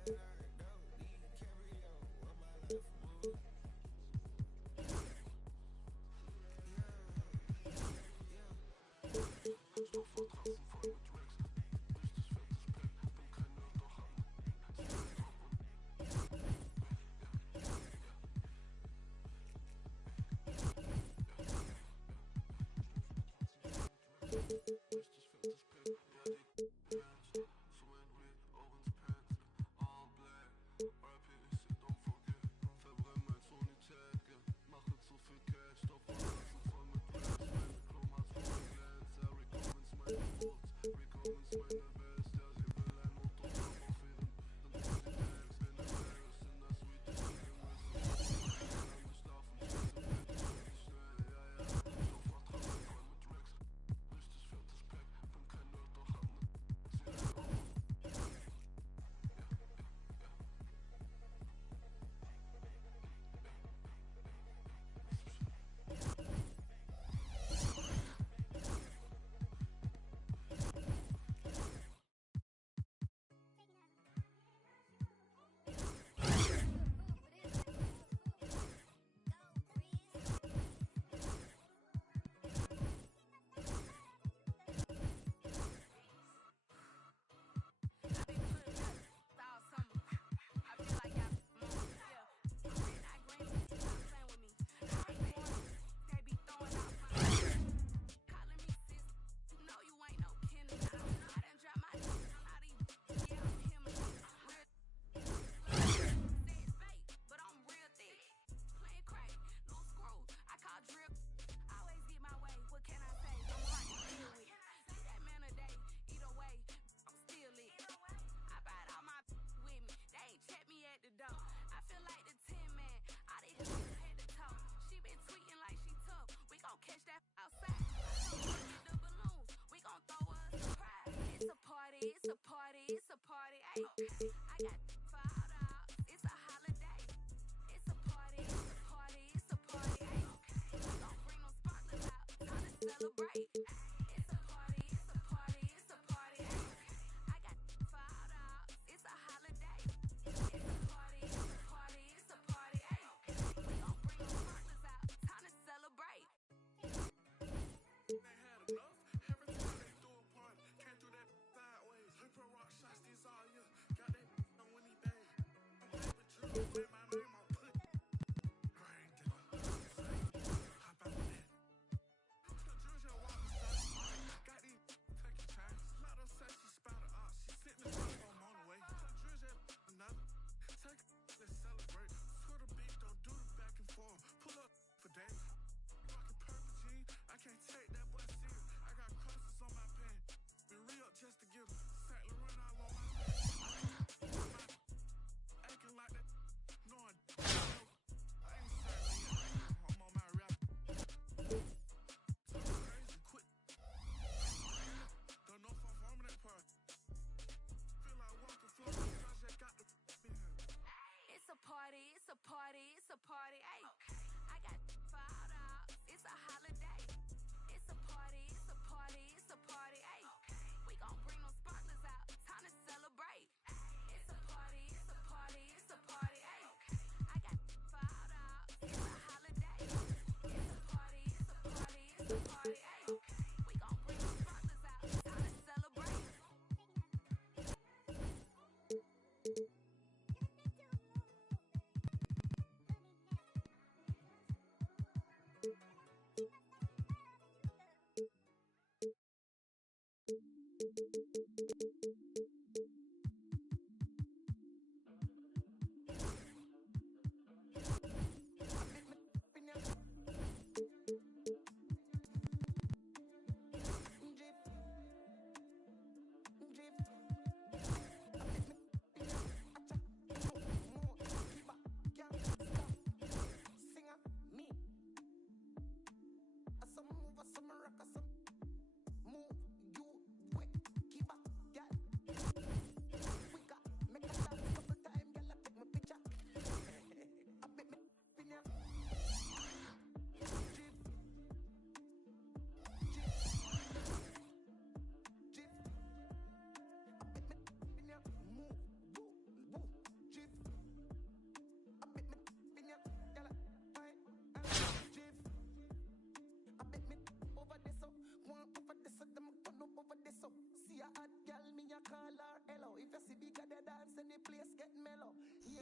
Yeah, dope, these carry-on, what my life move. Koffertratzen voll mit Racks. Richtig fettes Pack, bin kein Nerd, doch hab ne zieh einen ab und richtig fettes Pack, ja die Bands, Swing Weed, Owens Pants, all black, RIP, don't forget, verbrenn mein Sony-Tag, mache zu viel Cash, Koffertratzen voll mit Racks, meine Chrome hat's voll glänzt, Rick Owens meine Wurz, Rick Owens meine West, ja sie will ein Autogramm auf ihren Tags, bin in Paris, in der Suite, ich bin im West, kann nicht schlafen, scheiße Bett, ich schnell, ja, Koffertratzen voll mit Racks, richtig fettes Pack, bin kein Nerd, doch hab ne zieh einen ab und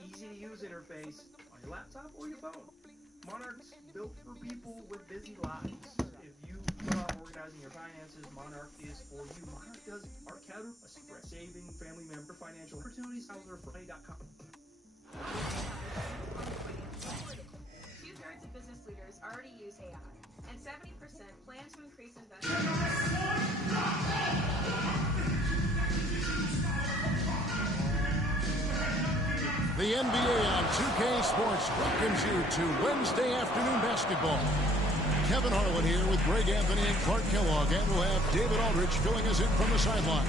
easy-to-use interface on your laptop or your phone. Monarch's built for people with busy lives. If you put off organizing your finances, Monarch is for you. Monarch does Art Counter, a saving family member financial opportunities. Howls are for money.com. 2/3 of business leaders already use AI, and 70% plan to increase investment. The NBA on 2K Sports welcomes you to Wednesday afternoon basketball. Kevin Harlan here with Greg Anthony and Clark Kellogg, and we'll have David Aldridge filling us in from the sideline.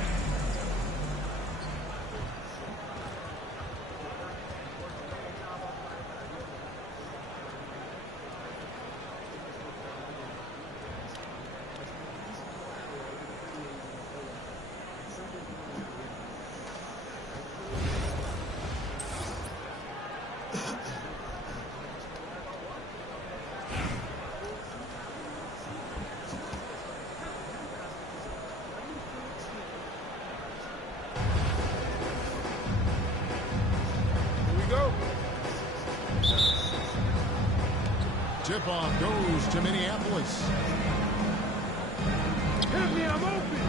Tip-off goes to Minneapolis. Hit me, I'm open.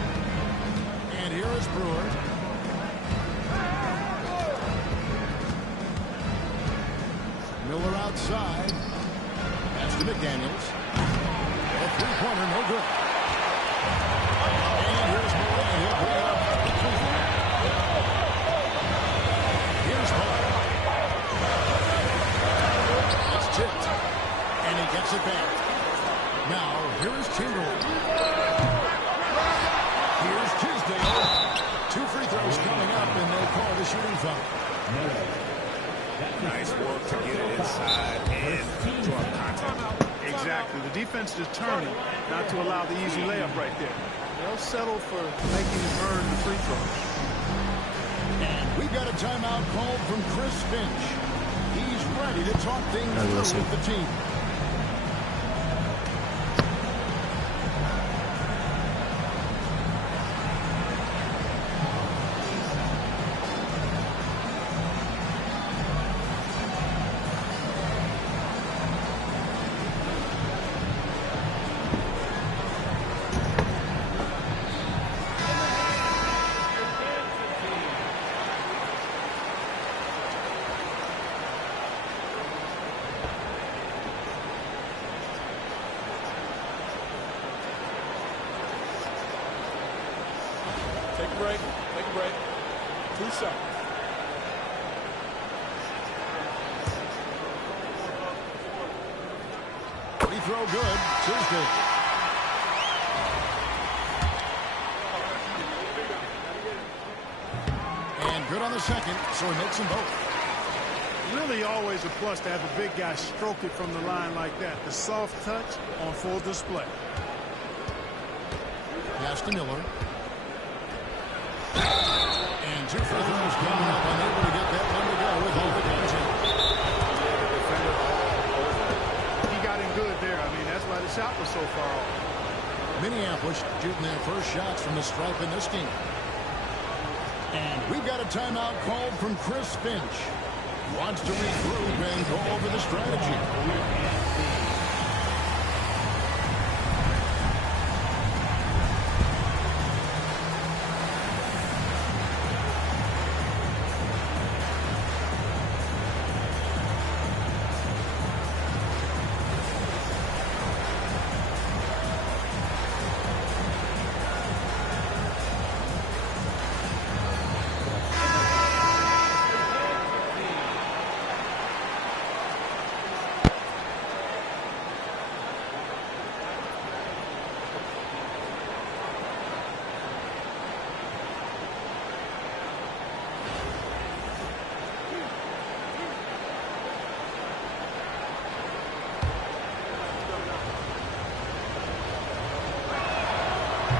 And here is Brewer. Miller outside. Pass to McDaniels. A three-pointer, no good. And here's Miller, and he'll bring it up. Here's Miller. It's tipped. And he gets it back. Now, here is Chamberlain. Here's Tisdale. 2 free throws coming up, and they call the shooting foul. Nice work to get it inside and draw contact. Exactly. The defense determined not to allow the easy layup right there. They'll settle for making him earn the free throw. And we've got a timeout called from Chris Finch. He's ready to talk things through with the team. Take a break. 2 seconds. Free throw good. Tuesday. And good on the second, so he makes them both. Really always a plus to have a big guy stroke it from the line like that. The soft touch on full display. Pass to Miller. And 2 free throws coming up, unable to get that one to go with all the contact. He got in good there. I mean, that's why the shot was so far off. Minneapolis shooting their first shots from the stripe in this game. And we've got a timeout called from Chris Finch. Wants to regroup and go over the strategy.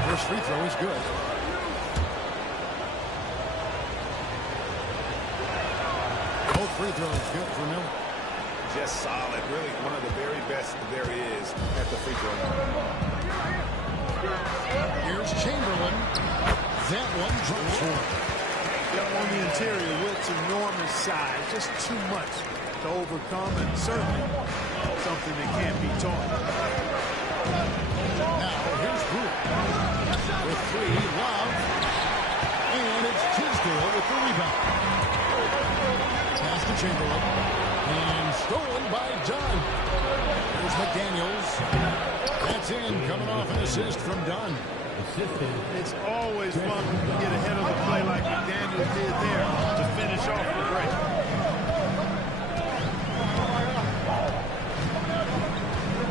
First free throw is good. Both free throws good for Miller. Just solid. Really one of the very best there is at the free throw line. Here's Chamberlain. That one drops one. Yeah, on the interior, Wilt's enormous size, just too much to overcome, and certainly something that can't be taught. Now, here's Brewer. With 3, Love. And it's Tisdale with the rebound. Pass to Chamberlain. And stolen by Dunn. There's McDaniels. That's in, coming off an assist from Dunn. It's always fun to get ahead of the play like McDaniels did there to finish off the break.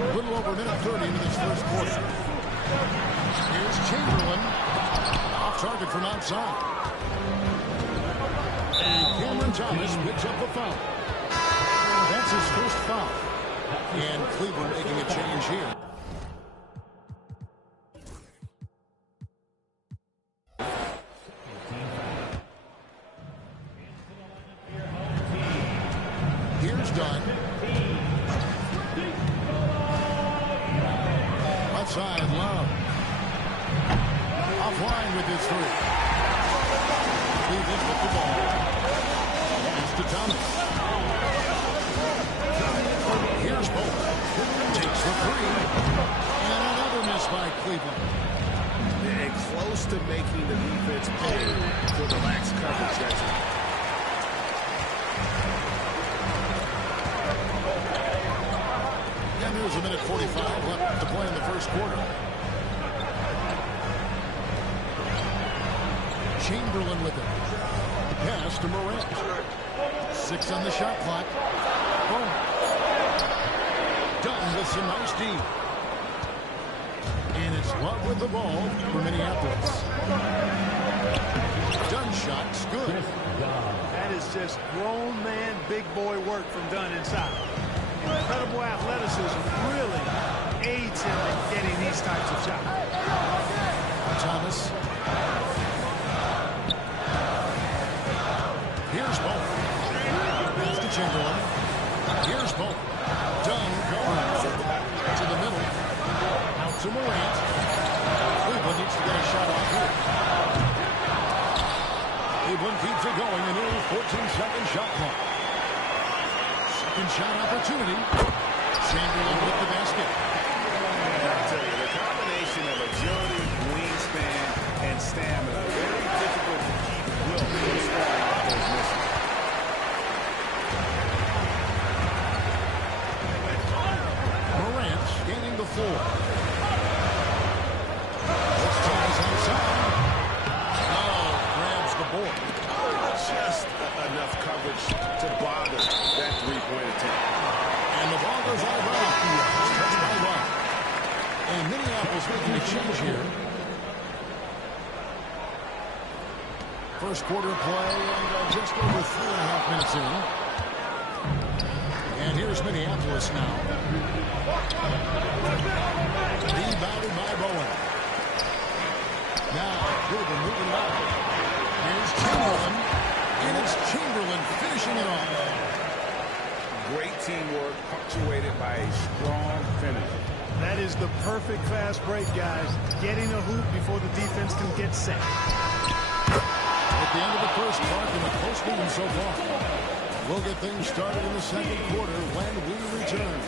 A little over a minute 30 into this first quarter. Here's Chamberlain. Off target from outside. And Cameron Thomas picks up the foul. That's his first foul. And Cleveland making a change here. Here's Dunn. Left side, Love. Offline with his 3. Cleveland with the ball. Pass to Thomas. Here's Bolt. Takes the 3. And another miss by Cleveland. And close to making the defense pay for the lax coverage. That's it. And there's a minute 45 left to play in the first quarter. Chamberlain with it. Pass to Morant. 6 on the shot clock. Boom. Dunn with some nice D. And it's Love with the ball for Minneapolis. Dunn shot's good. That is just grown man, big boy work from Dunn inside. Incredible athleticism really aids him in getting these types of shots. Thomas. Here's Bolt. Pass to Chamberlain. Here's Bolt. Dunn going to the middle. Out to Morant. Cleveland needs to get a shot off here. Cleveland keeps it going. A new 14-second shot clock. Second shot opportunity. Chamberlain with the basket. I'll tell you, the combination of agility, wingspan, and stamina, very difficult to keep Wilt from scoring off those misses. Morant gaining the floor. This time is outside. Oh, grabs the board. Just enough coverage to bother that three-point attempt. And the ball goes out of bounds. Touched by Love. And Minneapolis making a change here. First quarter play and just over 3.5 minutes in. And here's Minneapolis now. Rebounded by Bowen. Now, Cleveland moving it out. Here's Chamberlain. And it's Chamberlain finishing it off. Great teamwork punctuated by a strong finish. That is the perfect fast break, guys. Getting a hoop before the defense can get set. At the end of the first part in a close game so far. We'll get things started in the second quarter when we return.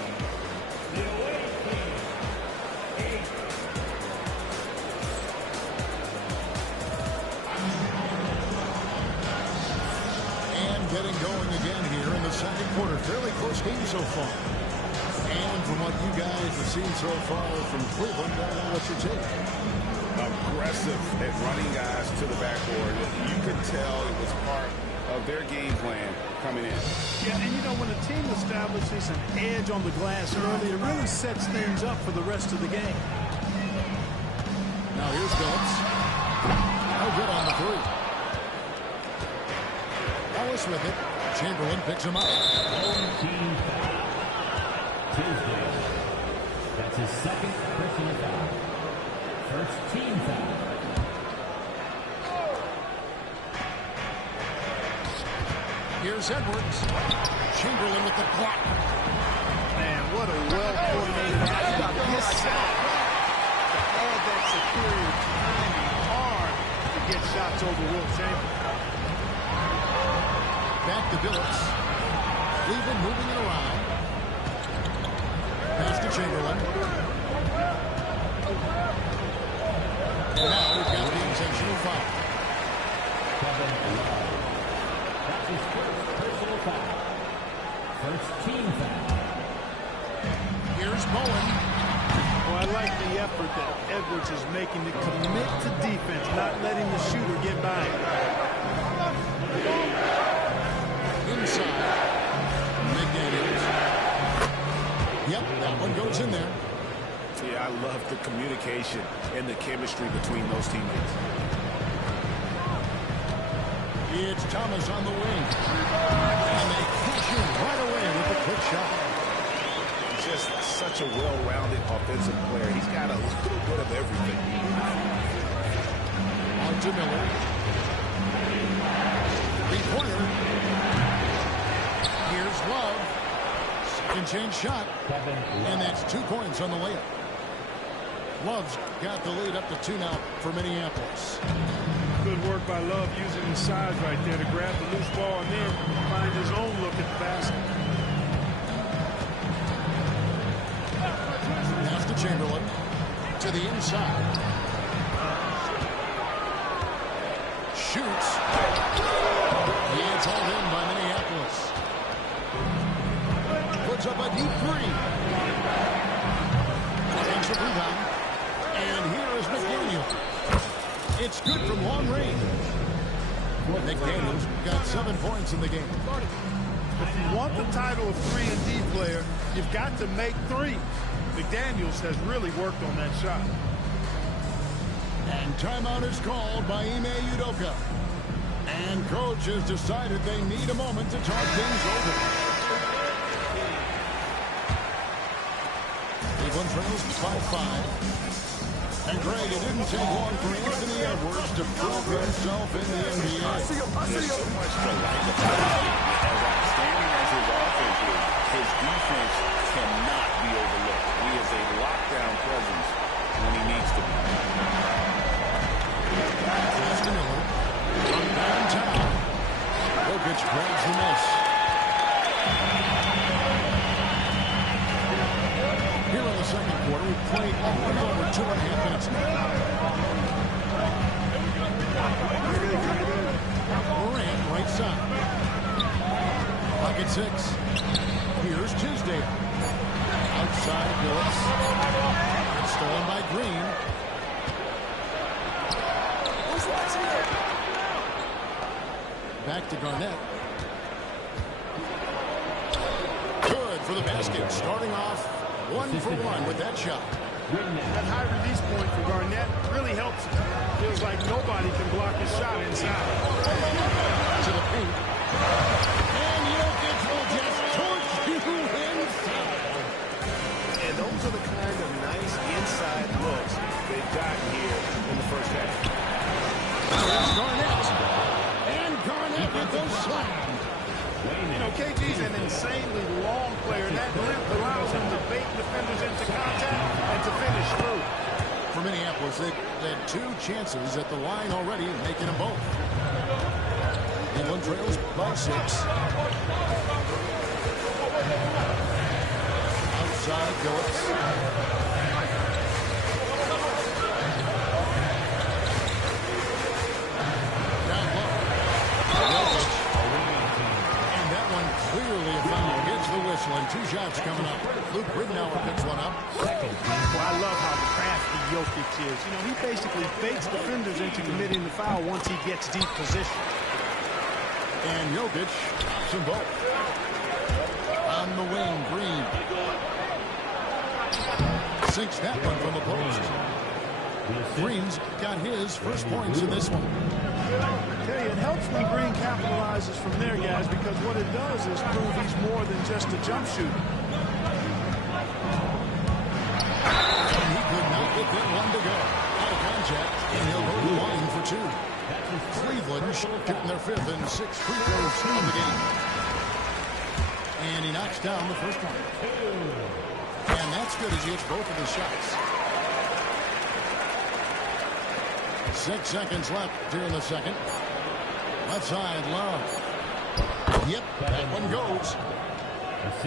And getting going again here in the second quarter. Fairly close game so far. And from what you guys have seen so far from Cleveland, what's your take? Aggressive at running guys to the backboard. You could tell it was part of their game plan coming in. Yeah, and you know, when a team establishes an edge on the glass early, it really sets things up for the rest of the game. Now here's Phillips. No good on the 3. Ellis with it. Chamberlain picks him up. Tuesday. That's his second personal foul. First team foul. Here's Edwards. Chamberlain with the block. Man, what a well-coordinated act. This side to add that superior timing, hard to get shots over Wilt Chamberlain. Back to Billups. Cleveland moving it around. Pass to Chamberlain. And now we've got the intentional foul. That's his first personal foul. First team foul. Here's Bowen. Well, I like the effort that Edwards is making to commit to defense, not letting the shooter get by him. Inside. McDaniels. Yep, that one goes in there. Yeah, I love the communication and the chemistry between those teammates. It's Thomas on the wing. And they catch him right away with a quick shot. Just such a well-rounded offensive player. He's got a little bit of everything. On to Miller. Three-pointer. Here's Love. Second change shot. And that's 2 points on the layup. Love's got the lead up to 2 now for Minneapolis. Good work by Love using his size right there to grab the loose ball and then find his own look at the basket. Pass to Chamberlain. To the inside. Shoots. It's hauled in by Minneapolis. Puts up a deep three. Offensive rebound. And here is McDaniel. It's good from long range. McDaniels got 7 points in the game. If you want the title of 3-and-D player, you've got to make threes. McDaniels has really worked on that shot. And timeout is called by Ime Udoka. And coach has decided they need a moment to talk things over. Cleveland trails 5-5. And Greg, it didn't take long for Anthony Edwards to prove himself in the NBA. There's so much to like about him. As outstanding as his offense is, his defense cannot be overlooked. He is a lockdown presence when he needs to be. Pass to Miller. From downtown. Jokic grabs the miss. Here in the second quarter, we've played a little over 2.5 minutes now. Morant, right side. Pocket 6. Here's Tuesday. Outside Billups. It's stolen by Green. Back to Garnett. Good for the basket. Starting off 1 for 1 with that shot. That high release point for Garnett really helps him. Feels like nobody can block his shot inside. To the paint. And Jokic will just torch you inside. And those are the kind of nice inside looks they've gotten here in the first half. Garnett. And Garnett with the slam. You know, KG's an insanely long player, and that length allows him to bait defenders into contact and to finish through. For Minneapolis, they had 2 chances at the line already, making them both. Cleveland trails by 6. Outside Billups. Down low. Jokic. And that one clearly a foul. Gets the whistle, and 2 shots coming up. Luke Ridnour picks one up. Well, I love how crafty Jokic is. You know, he basically baits defenders into committing the foul once he gets deep position. And Jokic stops them both. On the wing, Green. Sinks that one from the post. Green's got his first points in this one. Okay, it helps when Green capitalizes from there, guys, because what it does is prove he's more than just a jump shooter. And he could not get that one to go. Out of contact, and he'll go to the line for 2. Cleveland shooting their 5th and 6th free throws in the game. And he knocks down the first one. And that's good as he hits both of his shots. 6 seconds left here in the second. Left side, Love. Yep, that one goes.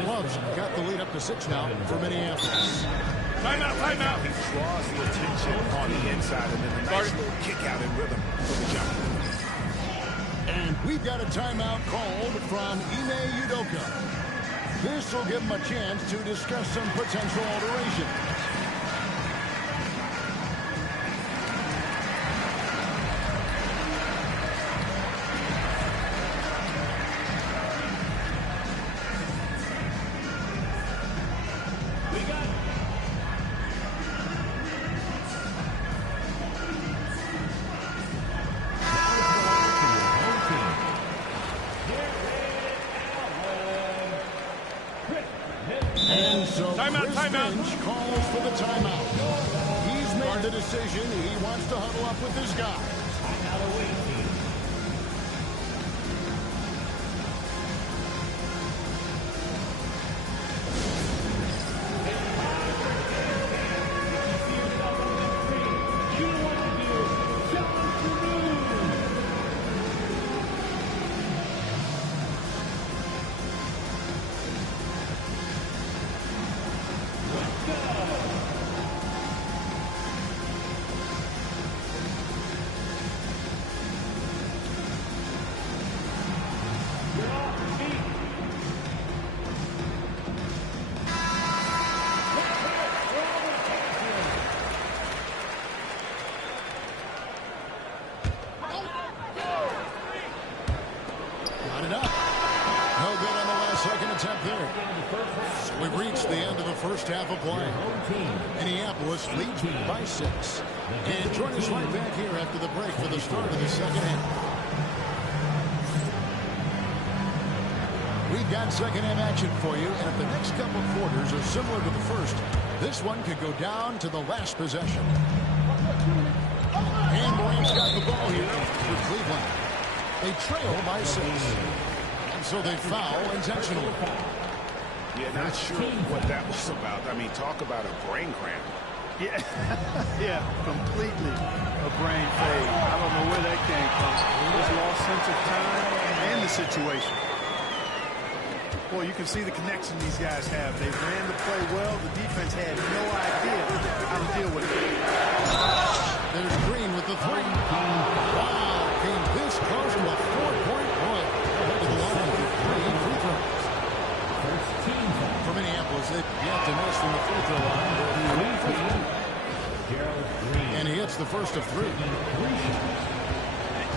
Love's got the lead up to 6 now for Minneapolis. Timeout, timeout. He draws the attention on the inside and then a nice little kick out in rhythm for the Giants. And we've got a timeout called from Ime Udoka. This will give him a chance to discuss some potential alterations. He wants to huddle up with his guys. Half of play. Minneapolis leads by 6. And join us right back here after the break for the start of the second half. We've got second half action for you, and if the next couple quarters are similar to the first, this one could go down to the last possession. And Morant's got the ball here for Cleveland. They trail by 6. And so they foul intentionally. Yeah, not sure what that was about. I mean, talk about a brain cramp. Yeah, yeah, completely a brain fade. I don't know where that came from. Just lost sense of time and the situation. Boy, you can see the connection these guys have. They ran the play well. The defense had no idea how to deal with it. There's Green with the 3. Wow, came this close to a 4-point run. Ahead to the line for 3 free throws. For Minneapolis, they've yet to miss from the free throw line. And he hits the first of 3. You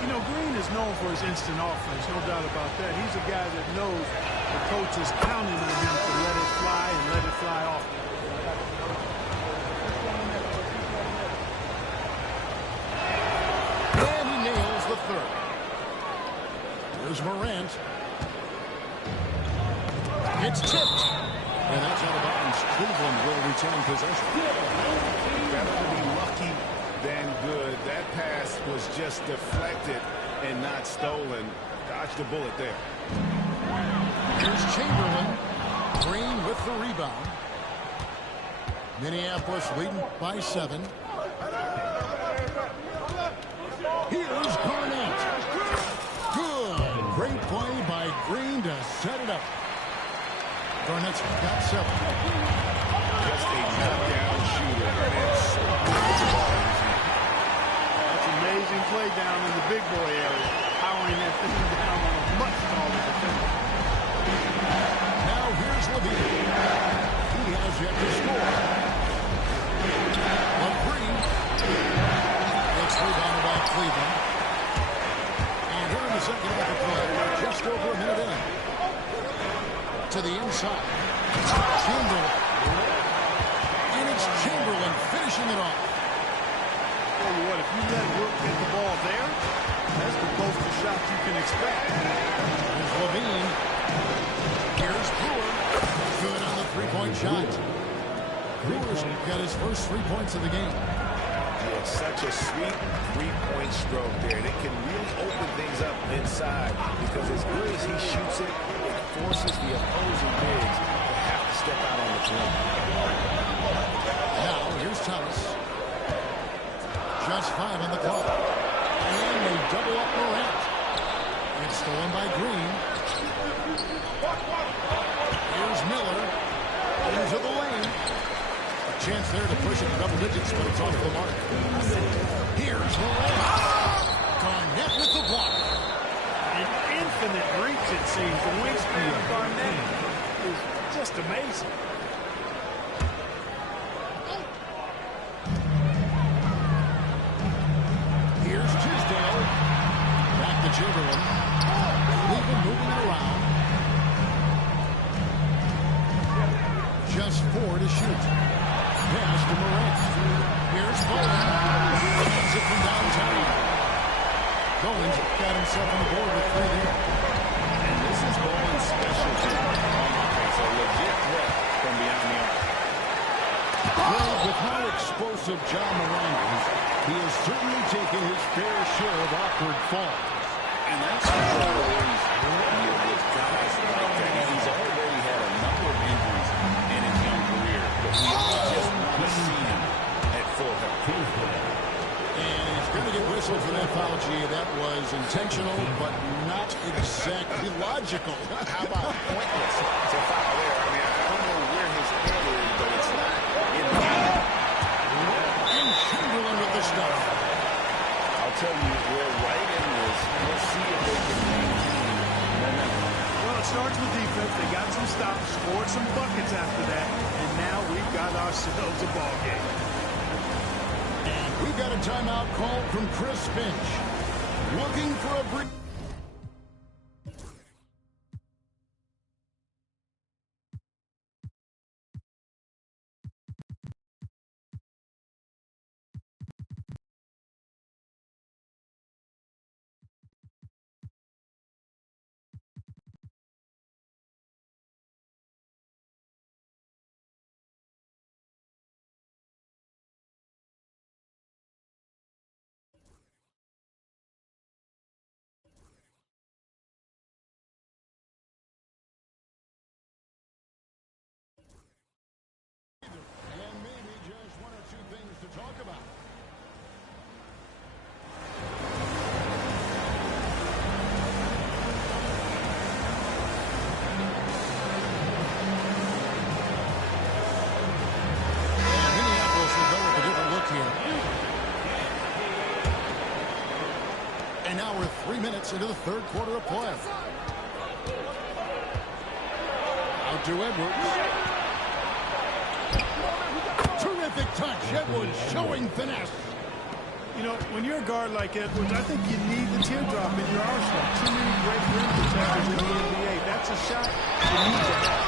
know, Green is known for his instant offense, no doubt about that. He's a guy that knows the coach is counting on him to let it fly and let it fly off. And he nails the 3rd. Here's Morant. It's tipped. And that's out of bounds. Cleveland will retain possession. Better to be lucky than good. That pass was just deflected and not stolen. Dodged a bullet there. Here's Chamberlain. Green with the rebound. Minneapolis leading by 7. Here's Garnett. Good. Great play by Green to set it up. Garnett's got 7. Just a knockdown shooter. That's amazing play down in the big boy area. Powering that thing down on a much smaller defender. Now here's Levine. He has yet to score. Green. It's rebounded by Cleveland. And here in the second half of play, just over a minute in. To the inside. Chamberlain. And it's Chamberlain finishing it off. Tell you what, if you let Rook get the ball there, that's the closest shot you can expect. There's Levine. Here's Brewer. Good on the three-point shot. Brewer's got his first 3 points of the game. Yeah, such a sweet three-point stroke there. And it can really open things up inside because as good as he shoots it, it forces the opposing bigs to have to step out on the floor. Now, here's Thomas. Just 5 on the clock. And they double up Morant. It's stolen by Green. Here's Miller into the lane. A chance there to push it to double digits, but it's off the mark. Here's Morant. Garnett with the block. An infinite reach, it seems. The wingspan of Garnett is just amazing. Here's Tisdale. Back to Chamberlain. Cleveland moving it around. Just 4 to shoot. Pass to Morant. Here's Bowen. Hits it from downtown. Bowen's got himself on the board with 3 there. And this is Bowen's specialty on offense. A legit threat from beyond the arc. Well, with how explosive John Morant is, he has certainly taken his fair share of awkward falls. And that's always with guys like that. He's already had a number of injuries in his young career, but we just want to see him at full health. And he's going to get whistled for that foul, G. That was intentional, but not exactly logical. How about pointless? It's a foul there. I mean, I don't know where his head is, but it's not in the game. And Chamberlain with the stuff. I'll tell you, we're right in this. We'll see if they can maintain momentum. Well, it starts with defense. They got some stops, scored some buckets after that, and now we've got ourselves a ball game. We've got a timeout call from Chris Finch. Looking for a break. And maybe just 1 or 2 things to talk about. Minneapolis will go with a different look here. And now we're 3 minutes into the third quarter of play. Out to Edwards. Terrific touch. Edwards showing finesse. You know, when you're a guard like Edwards, I think you need the teardrop in your arsenal. Too many great rim protectors in the NBA. That's a shot you need to have.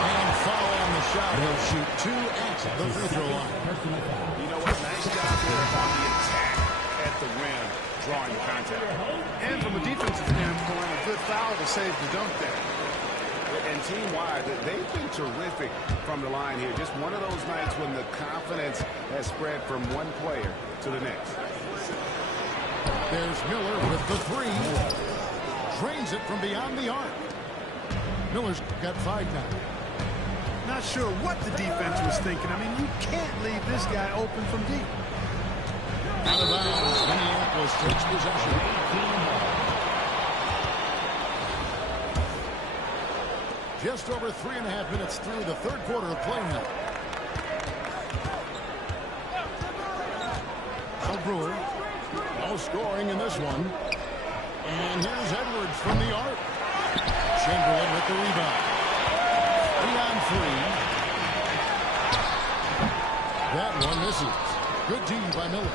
And foul on the shot. He'll shoot 2 at the free throw line. You know what? Nice job there on the attack at the rim, drawing the contact. And from a defensive standpoint, a good foul to save the dunk there. And team-wide, they've been terrific from the line here. Just one of those nights when the confidence has spread from one player to the next. There's Miller with the 3. Drains it from beyond the arc. Miller's got 5 now. Not sure what the defense was thinking. I mean, you can't leave this guy open from deep. Out of bounds, Minneapolis takes possession. Just over 3.5 minutes through the third quarter of play now. So Brewer, no scoring in this one. And here's Edwards from the arc. Chamberlain with the rebound. 3 on 3. That one misses. Good D by Miller.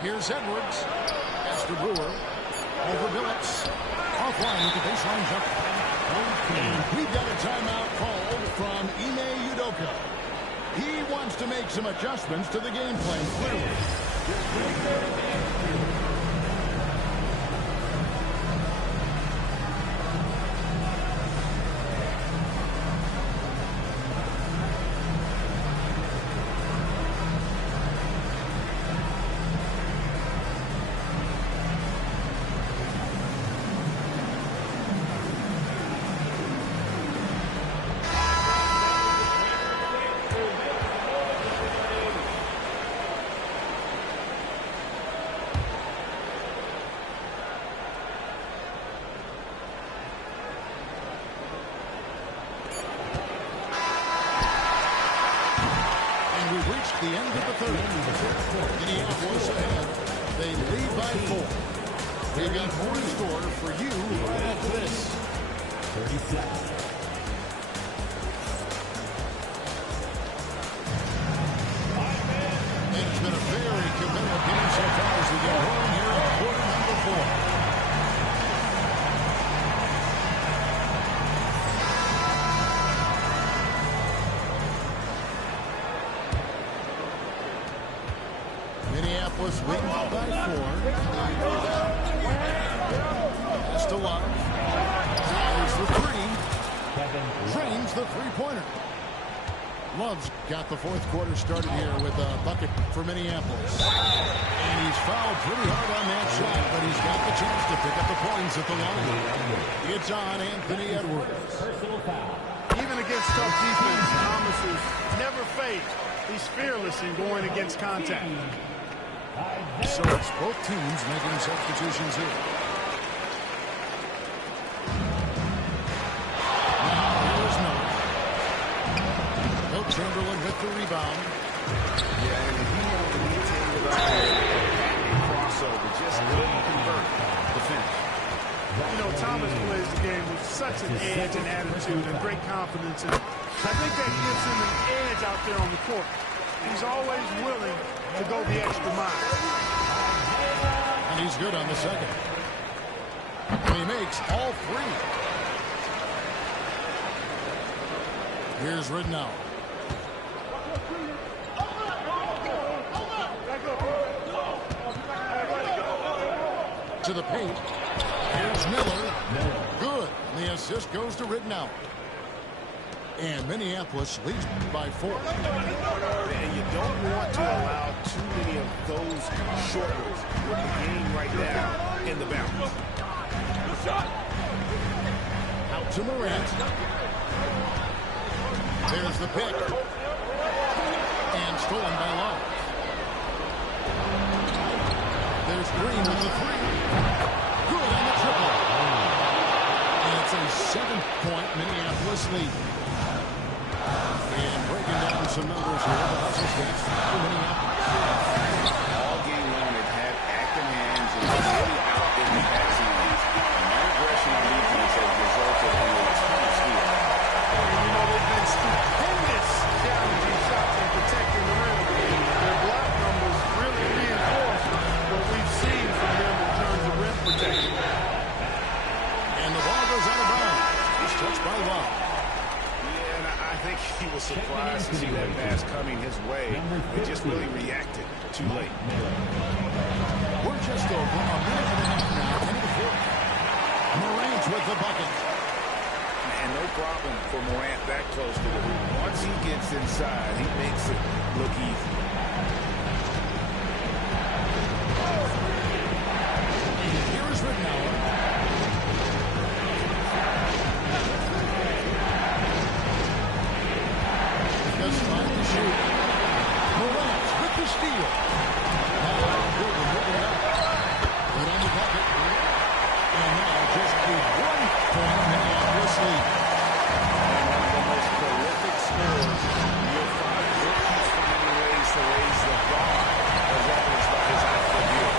Here's Edwards. Pass to Brewer. Over Billups. Offline with the baseline jumper. And we've got a timeout called from Ime Udoka. He wants to make some adjustments to the game plan, clearly. by 4. We've got more in store for you right after this. 30 seconds. It's been a very competitive game so far as we get going here in quarter number 4. Minneapolis wins by 4. Pass to Love. Fires for 3. Drains the three-pointer. Love's got the fourth quarter started here with a bucket for Minneapolis. And he's fouled pretty hard on that shot, but he's got the chance to pick up the points at the line. It's on Anthony Edwards. Even against tough defense, Thomas is never faked. He's fearless in going against contact. So it's both teams making substitutions here. Chamberlain with the rebound. Yeah, and he had the detail about the crossover. Just couldn't convert the finish. You know, Thomas plays the game with such an edge and attitude and great confidence. And I think that gives him an edge out there on the court. He's always willing to go the extra mile. And he's good on the second. And he makes all 3. Here's Ridnow. To the paint. Here's Miller. Good. And the assist goes to Ridnow. And Minneapolis leads by 4. And you don't want to allow too many of those short ones with the game right now in the balance. Out to Morant. There's the pick. And stolen by Love. There's Green with the 3. Good on the triple. And it's a 7-point Minneapolis lead. And breaking down some numbers here, the hustle stats for Minneapolis. All game long, they've had active hands and really out in the passing lanes. And that aggression on defense has resulted in a ton of steals. You know, they've been stupendous challenging shots and protecting the rim. Their block numbers really reinforce what we've seen from them in terms of rim protection. And the ball goes out of bounds. It's touched by Love. Yeah, and I think he was surprised to see that pass coming his way and just really reacted too late. We're just over a minute and a half now into the fourth. Morant with the bucket. And no problem for Morant that close to the hoop. Once he gets inside, he makes it look easy. Here's Ridnow. Just trying to shoot. Morant with the steal. Good on the bucket. And now just a 1-point Minneapolis lead. And one of the most prolific scorers you'll find. He's finding ways to raise the bar as evidenced by his output here.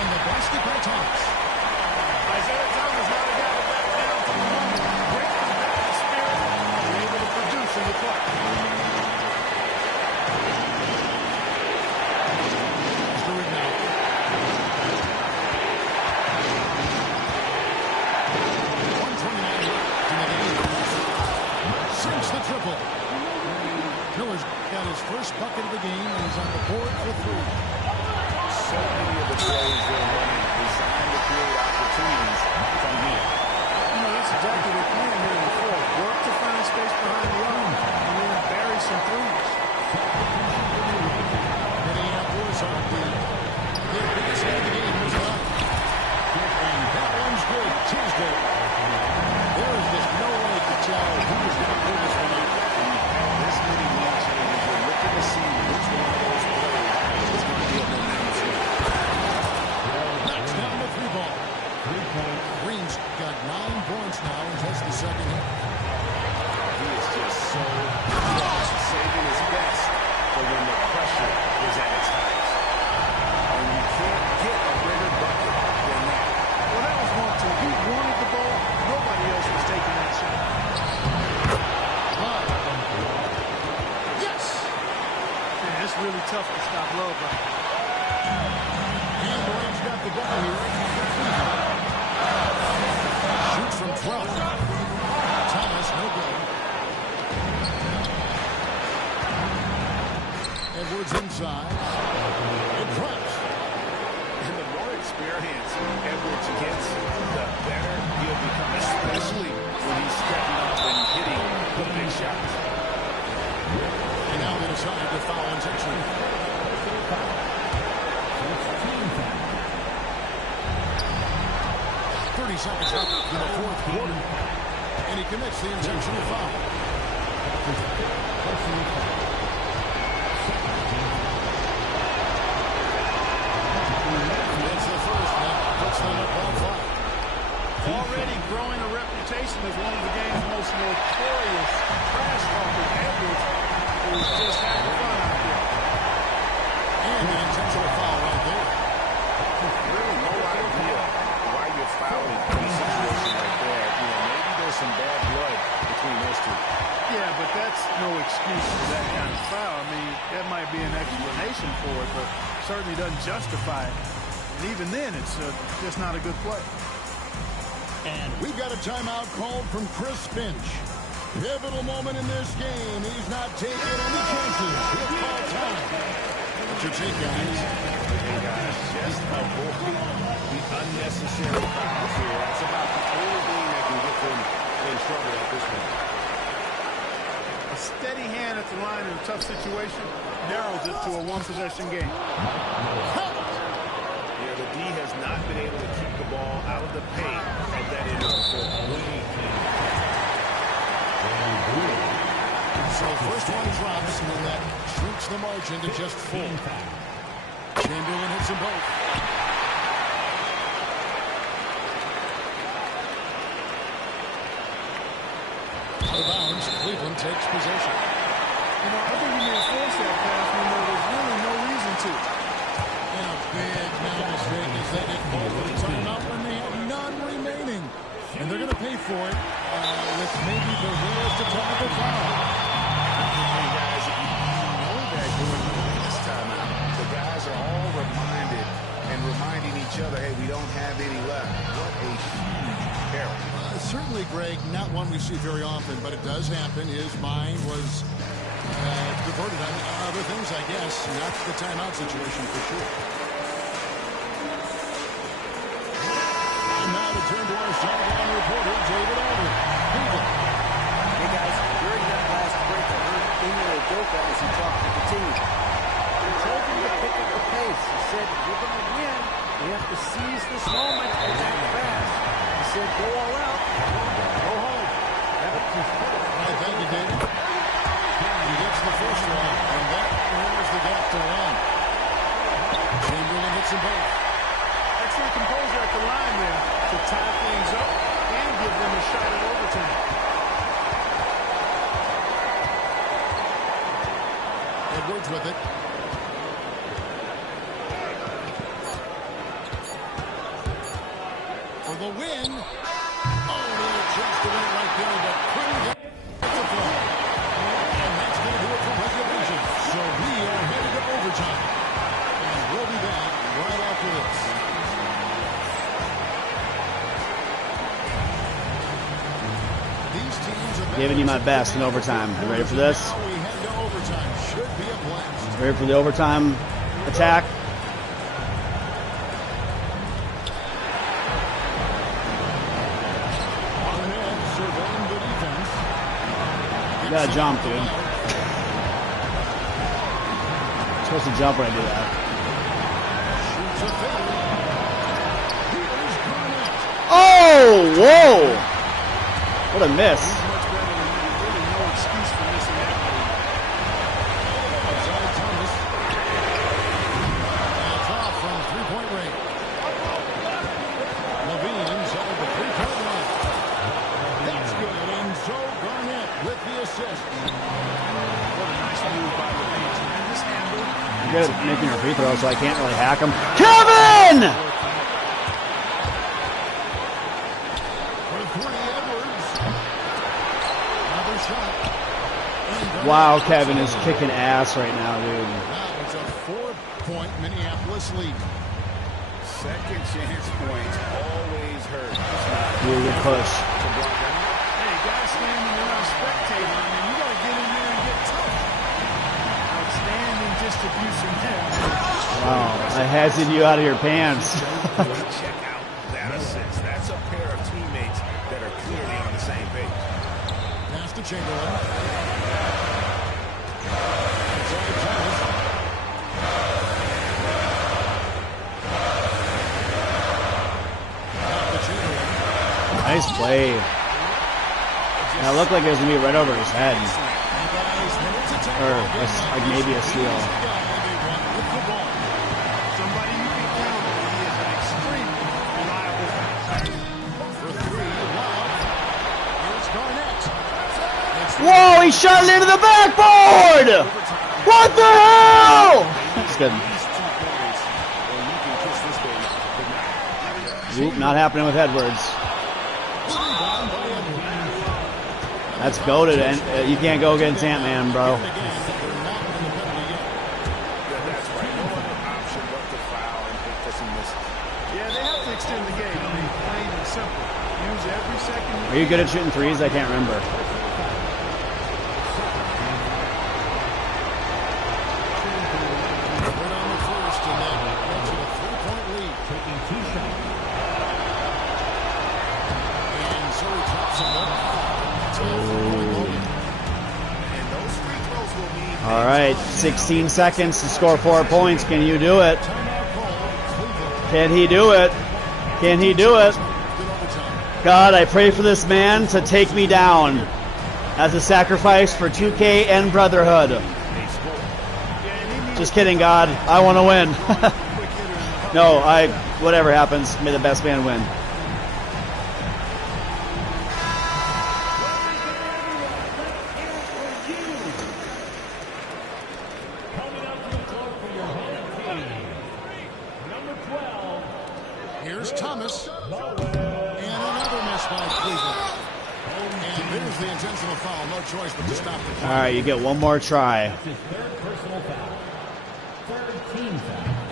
And the basket by Thomas. Isaiah Thomas now got it back down to the moment. Great competitive spirit and able to produce in the clutch. Mr. Ridnow. Sinks the triple. Miller's got his first bucket of the game and he's on the board for 3. So many of the plays they're running designed to create opportunities from here. You know, that's exactly what we're playing here before. Work to find space behind the arm and then bury some threes. Minneapolis on their biggest hit of the game was up. And that one's good. Tuesday. There is just no way to tell who's going to pull this one out. This many win changes, you're looking to see which one of those plays is going to be a momentum swing. Knocks down the 3-ball. Green's got 9 points now in just the second hit. He is just so saving his best for when the pressure is at its highest. And you And Durant's got the ball here. Shoots from 12. Thomas, no good. Edwards inside. It drops. And the more experience Edwards gets, the better he'll become, especially when he's stepping up and hitting the big shots. And now they decide to foul intentionally. 30 seconds left in the fourth quarter. And he commits the intentional foul. It's the first that puts them up on 5. Already growing a reputation as one of the game's most notorious trash talkers. Edwards is just having fun out there. And the intentional foul right there. Really no idea why you're fouling in a situation like that. You know, maybe there's some bad blood between those two. Yeah, but that's no excuse for that kind of foul. I mean, that might be an explanation for it, but certainly doesn't justify it. And even then, it's just not a good play. And we've got a timeout called from Chris Finch. Pivotal moment in this game. He's not taking any chances. He'll call time. What's your take, guys? Hey, guys, just avoid the unnecessary fouls here. That's about the only thing that can get them in trouble at this point. A steady hand at the line in a tough situation narrows it to a one-possession game. Yeah, the D has not been able to keep the ball out of the paint at that end of the floor. So first one drops, and that shrinks the margin to just 4. Chamberlain hits them both. Out of bounds, Cleveland takes possession. You know, I think you may force that pass when there's really no reason to. And a big now mistake is they get called for the timeout when they have none remaining. And they're going to pay for it with maybe the realest technical foul. Hey, guys, you know that going into this timeout, the guys are all reminded and reminding each other, hey, we don't have any left. What a huge error. Certainly, Greg, not one we see very often, but it does happen. His mind was diverted on other things, I guess. Not the timeout situation for sure. And now to turn to our sideline reporter, David Alden. Hey, guys, during that last break, I heard Emil Udoka as he talked to the team. He told them to pick up the pace. He said, we're going to win. We have to seize this moment and act fast. He said, go all out. Go home. Thank you, David. He gets the first one, and that narrows the gap to 1. Chamberlain hits them both. Excellent composure at the line there to tie things up and give them a shot at overtime. Edwards with it. For the win. Oh, little chance to win right there, but couldn't get the play. And that's going to do it for regulation. So we are headed to overtime. And we'll be back right after this. These teams are Giving you my best in overtime. You ready for this? we head to overtime. Should be a blast. Ready for the overtime attack? You gotta jump, dude. I'm supposed to jump when I do that. Oh, whoa! What a miss. Good at making her free throw, so I can't really hack him. Kevin! Wow, Kevin is kicking ass right now, dude. Now it's a 4-point scoreless lead. Second chance points always hurt. Really good push. Hey, guys standing around spectating, I mean, you got to get in there and get tough. Outstanding distribution there. Wow, I hazarded you out of your pants. Check out that assist. That's a pair of teammates that are clearly on the same page. Pass to Chamberlain. Nice play. That looked like it was going to be right over his head. Or like maybe a steal. Somebody you can count on. He is an extremely reliable passer. For three, Love. Here's Garnett. Whoa, he shot it into the backboard! What the hell? That's good. Oop, not happening with Edwards. That's goated, and you can't go against Ant-Man, bro. That's right. No other option but to foul and hit for some misses. Yeah, they have to extend the game. I mean, plain and simple. Use every second. Are you good at shooting threes? I can't remember. All right, 16 seconds to score 4 points. Can you do it? Can he do it? Can he do it? God, I pray for this man to take me down as a sacrifice for 2K and Brotherhood. Just kidding, God. I want to win. No, whatever happens, may the best man win. Here's Thomas. And another miss by Cleveland. And there's the intentional foul. No choice but to stop the All right, you get one more try. And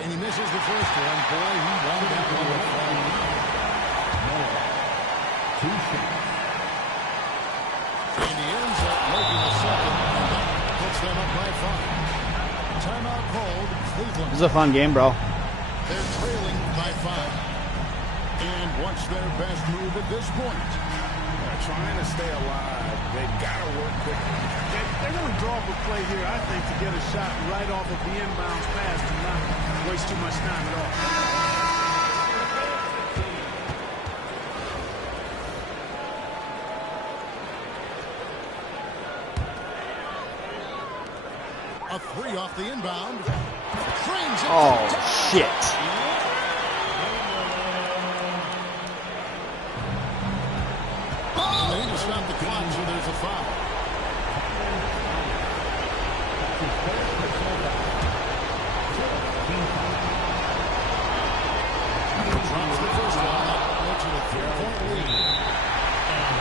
he misses the first one. Boy, he wanted that one to fall. And he ends up making a second, and that puts them up by 5. Timeout called. Cleveland. This is a fun game, bro. They're trailing by 5. And what's their best move at this point? Trying to stay alive. They've got to work quickly. They're going to draw up a play here, I think, to get a shot right off of the inbounds pass and not waste too much time at all. A 3 off the inbound. Frames it. Oh, shit. And they just stopped the clock, so there's a foul. Drops the first one. Makes it a 3-point lead.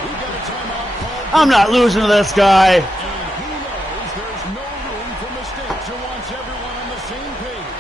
We've got a timeout called. I'm not losing to this guy. And he knows there's no room for mistakes. He wants everyone on the same page.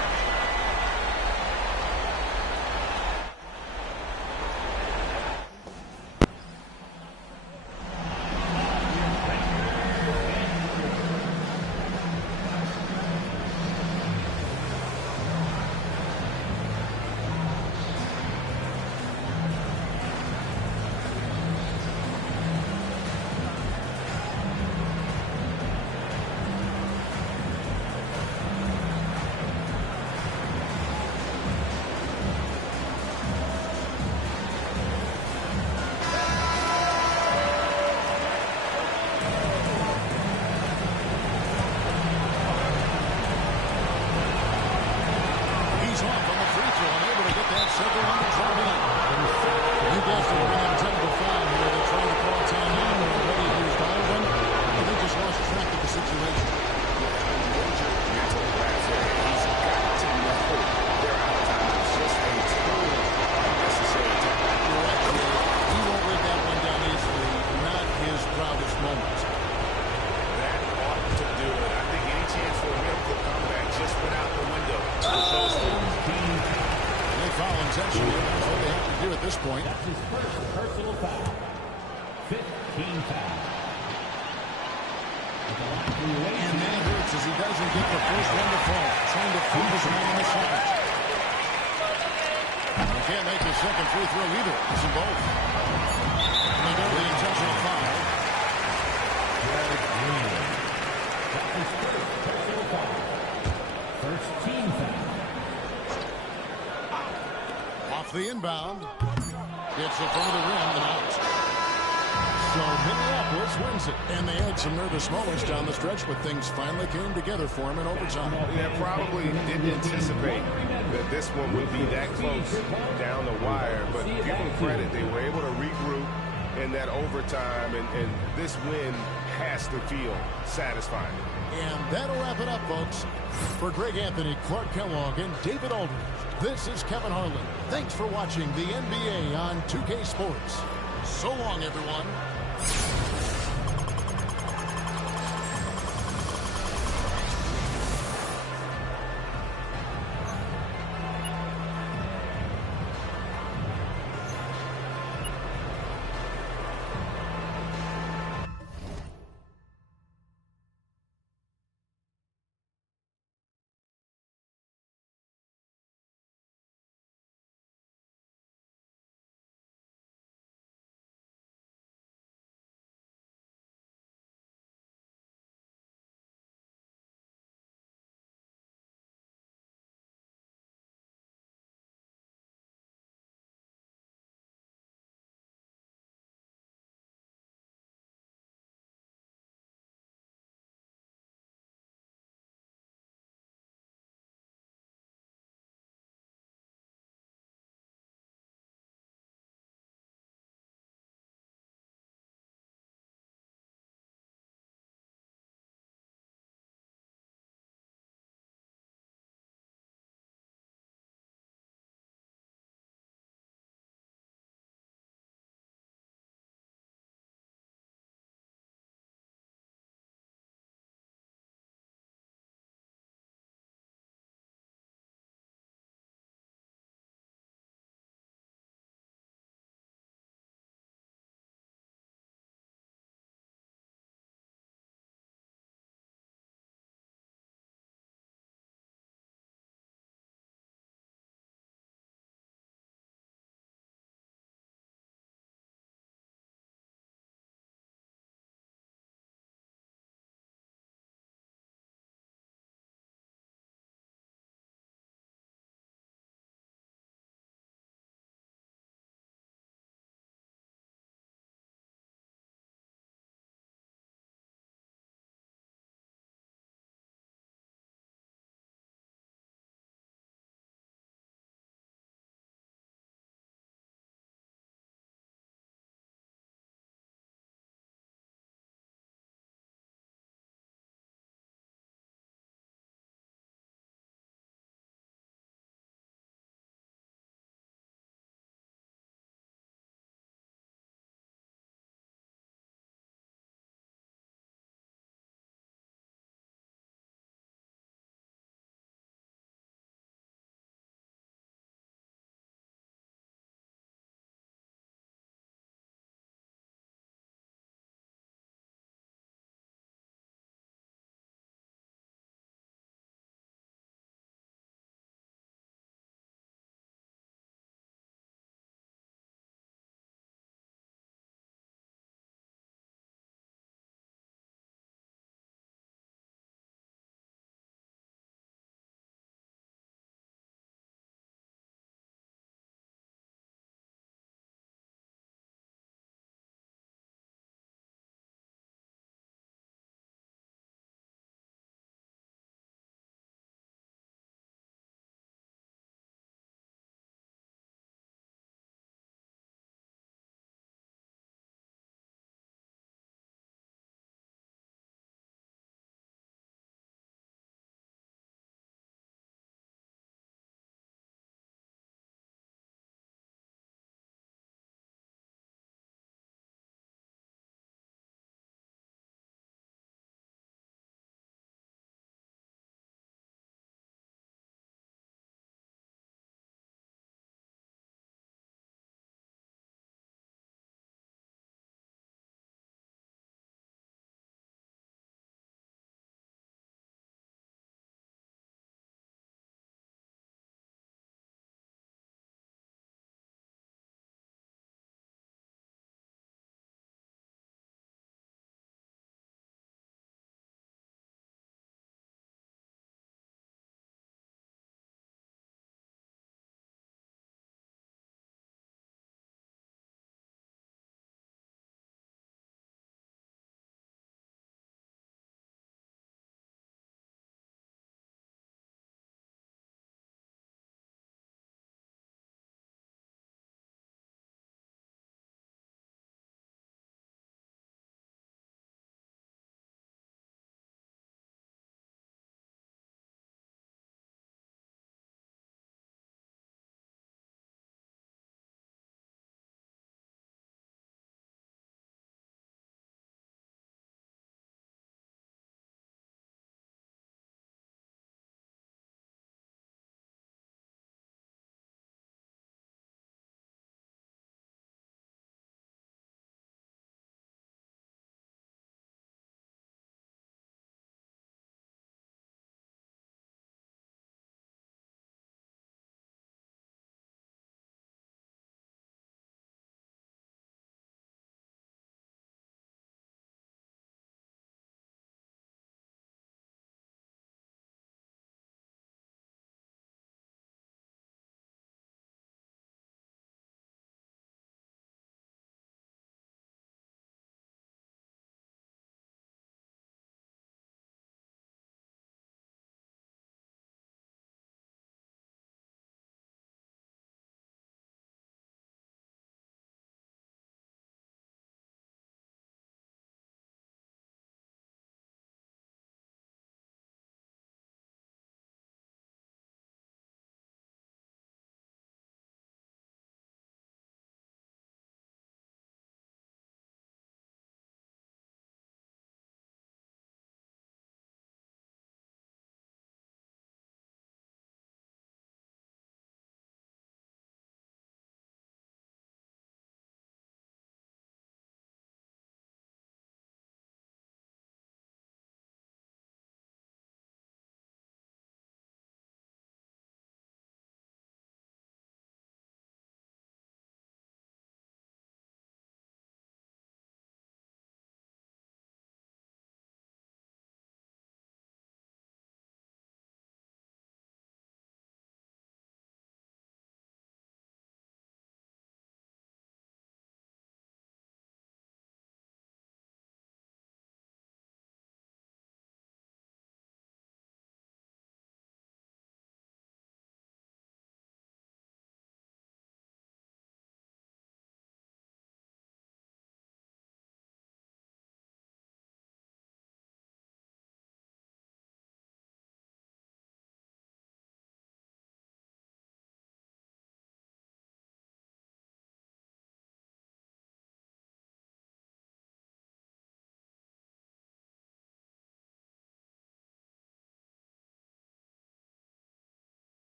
at this point. That's his first personal foul. 15 foul. And that hurts as he doesn't get the first one to fall. Trying to feed his man in the second. They can't make the second free throw either. Missing both. And they go to the intentional foul. That's his first personal foul. First team foul. Off the inbound. Gets it from the rim and out. So Minneapolis wins it. And they had some nervous moments down the stretch, but things finally came together for them in overtime. Yeah, probably didn't anticipate that this one would be that close down the wire, but give them credit. They were able to regroup in that overtime, and this win has to feel satisfying. And that'll wrap it up, folks. For Greg Anthony, Clark Kellogg, and David Aldridge, this is Kevin Harlan. Thanks for watching the NBA on 2K Sports. So long, everyone.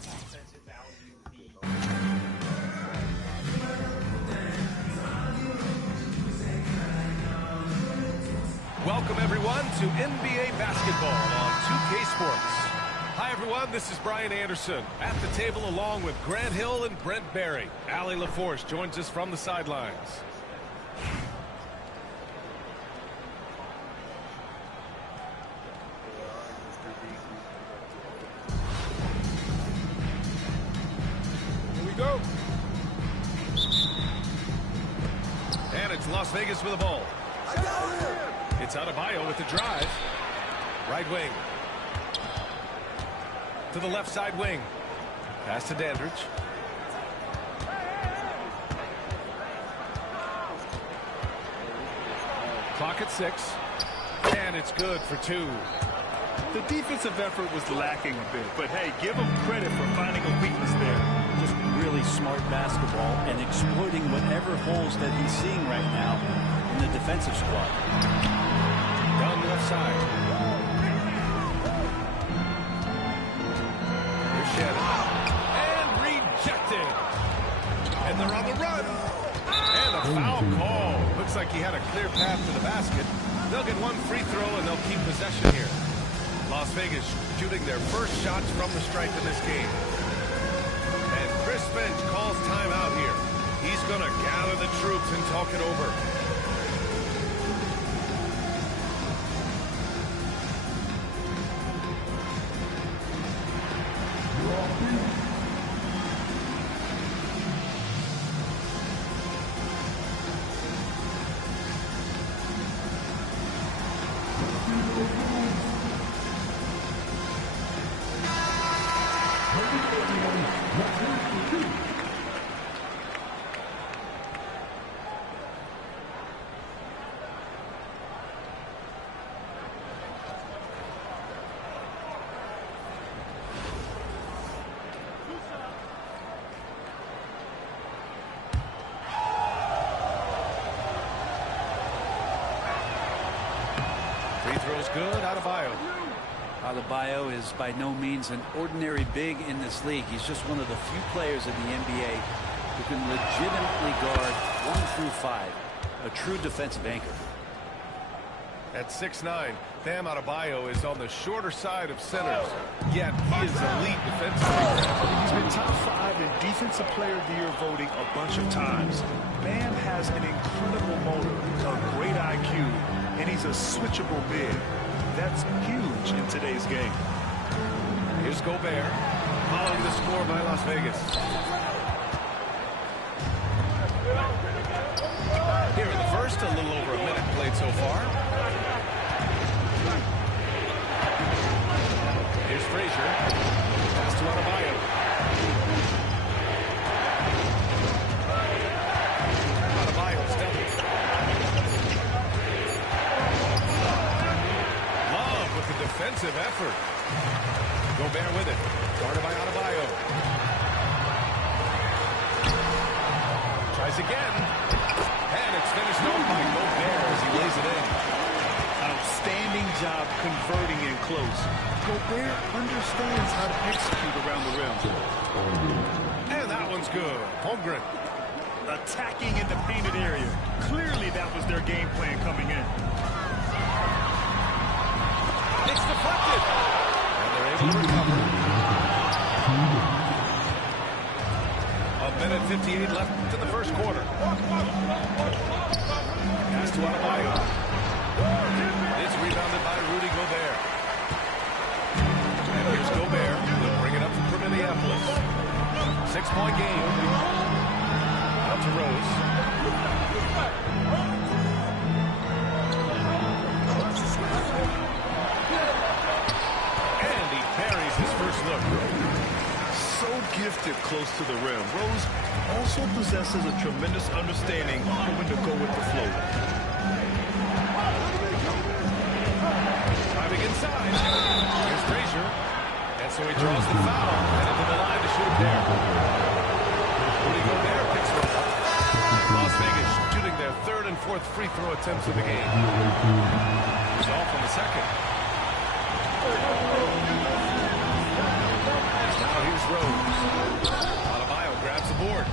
Offensive value, Welcome, everyone, to NBA basketball on 2K Sports. Hi, everyone. This is Brian Anderson at the table along with Grant Hill and Brent Barry. Allie LaForce joins us from the sidelines. Here we go. And it's Las Vegas with the ball. It's Adebayo with the drive. Right wing. To the left side wing. Pass to Dandridge. Clock at 6. And it's good for 2. The defensive effort was lacking a bit, but hey, give him credit for finding a weakness there. Just really smart basketball and exploiting whatever holes that he's seeing right now in the defensive squad. Down the left side. Here's Shannon. And rejected. And they're on the run. And a foul call. Looks like he had a clear path to the basket. They'll get one free throw and they'll keep possession here. Las Vegas shooting their first shots from the stripe in this game. And Chris Finch calls timeout here. He's going to gather the troops and talk it over. Free throw's good. Adebayo. Adebayo is by no means an ordinary big in this league. He's just one of the few players in the NBA who can legitimately guard 1 through 5. A true defensive anchor. At 6'9", Bam Adebayo is on the shorter side of centers, yet he is elite defensively. He's been top 5 in Defensive Player of the Year voting a bunch of times. Bam has an incredible motor, a great IQ, and he's a switchable big. That's huge in today's game. Here's Gobert, following the score by Las Vegas. Here in the first, a little over a minute played so far. Here's Frazier. Pass to Adebayo. Adebayo's double. Love with the defensive effort. Gobert with it. Guarded by Adebayo. Tries again. And it's finished off by Gobert as he lays it in. Outstanding job converting in close. Gobert understands how to execute around the rim. And that one's good. Holmgren. Attacking in the painted area. Clearly that was their game plan coming in. It's deflected. And they're able to recover. A minute 58 left in the first quarter. Pass to Adebayo. It's rebounded by Rudy Gobert. And here's Gobert. He'll bring it up for Minneapolis. 6-point game. Out to Rose. And he buries his first look. So gifted close to the rim. Rose also possesses a tremendous understanding of when to go with the flow. Driving inside. Here's Frazier. And so he draws the foul. And into the line to shoot there. Rudy Gobert picks one up. Las Vegas shooting their third and fourth 4th free throw attempts of the game. He's off on the second. Now here's Rose. Adebayo grabs the board.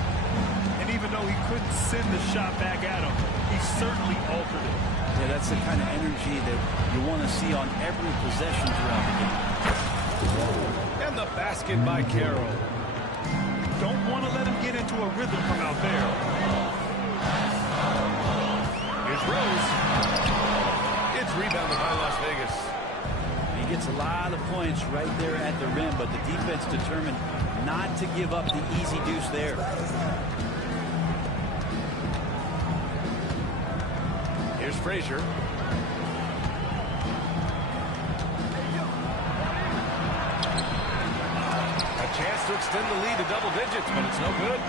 And even though he couldn't send the shot back at him, he certainly altered it. Yeah, that's the kind of energy that you want to see on every possession throughout the game. And the basket by Carroll. Don't want to let him get into a rhythm from out there. Here's Rose. It's rebounded by Las Vegas. He gets a lot of points right there at the rim, but the defense determined not to give up the easy deuce there. Here's Frazier. A chance to extend the lead to double digits, but it's no good.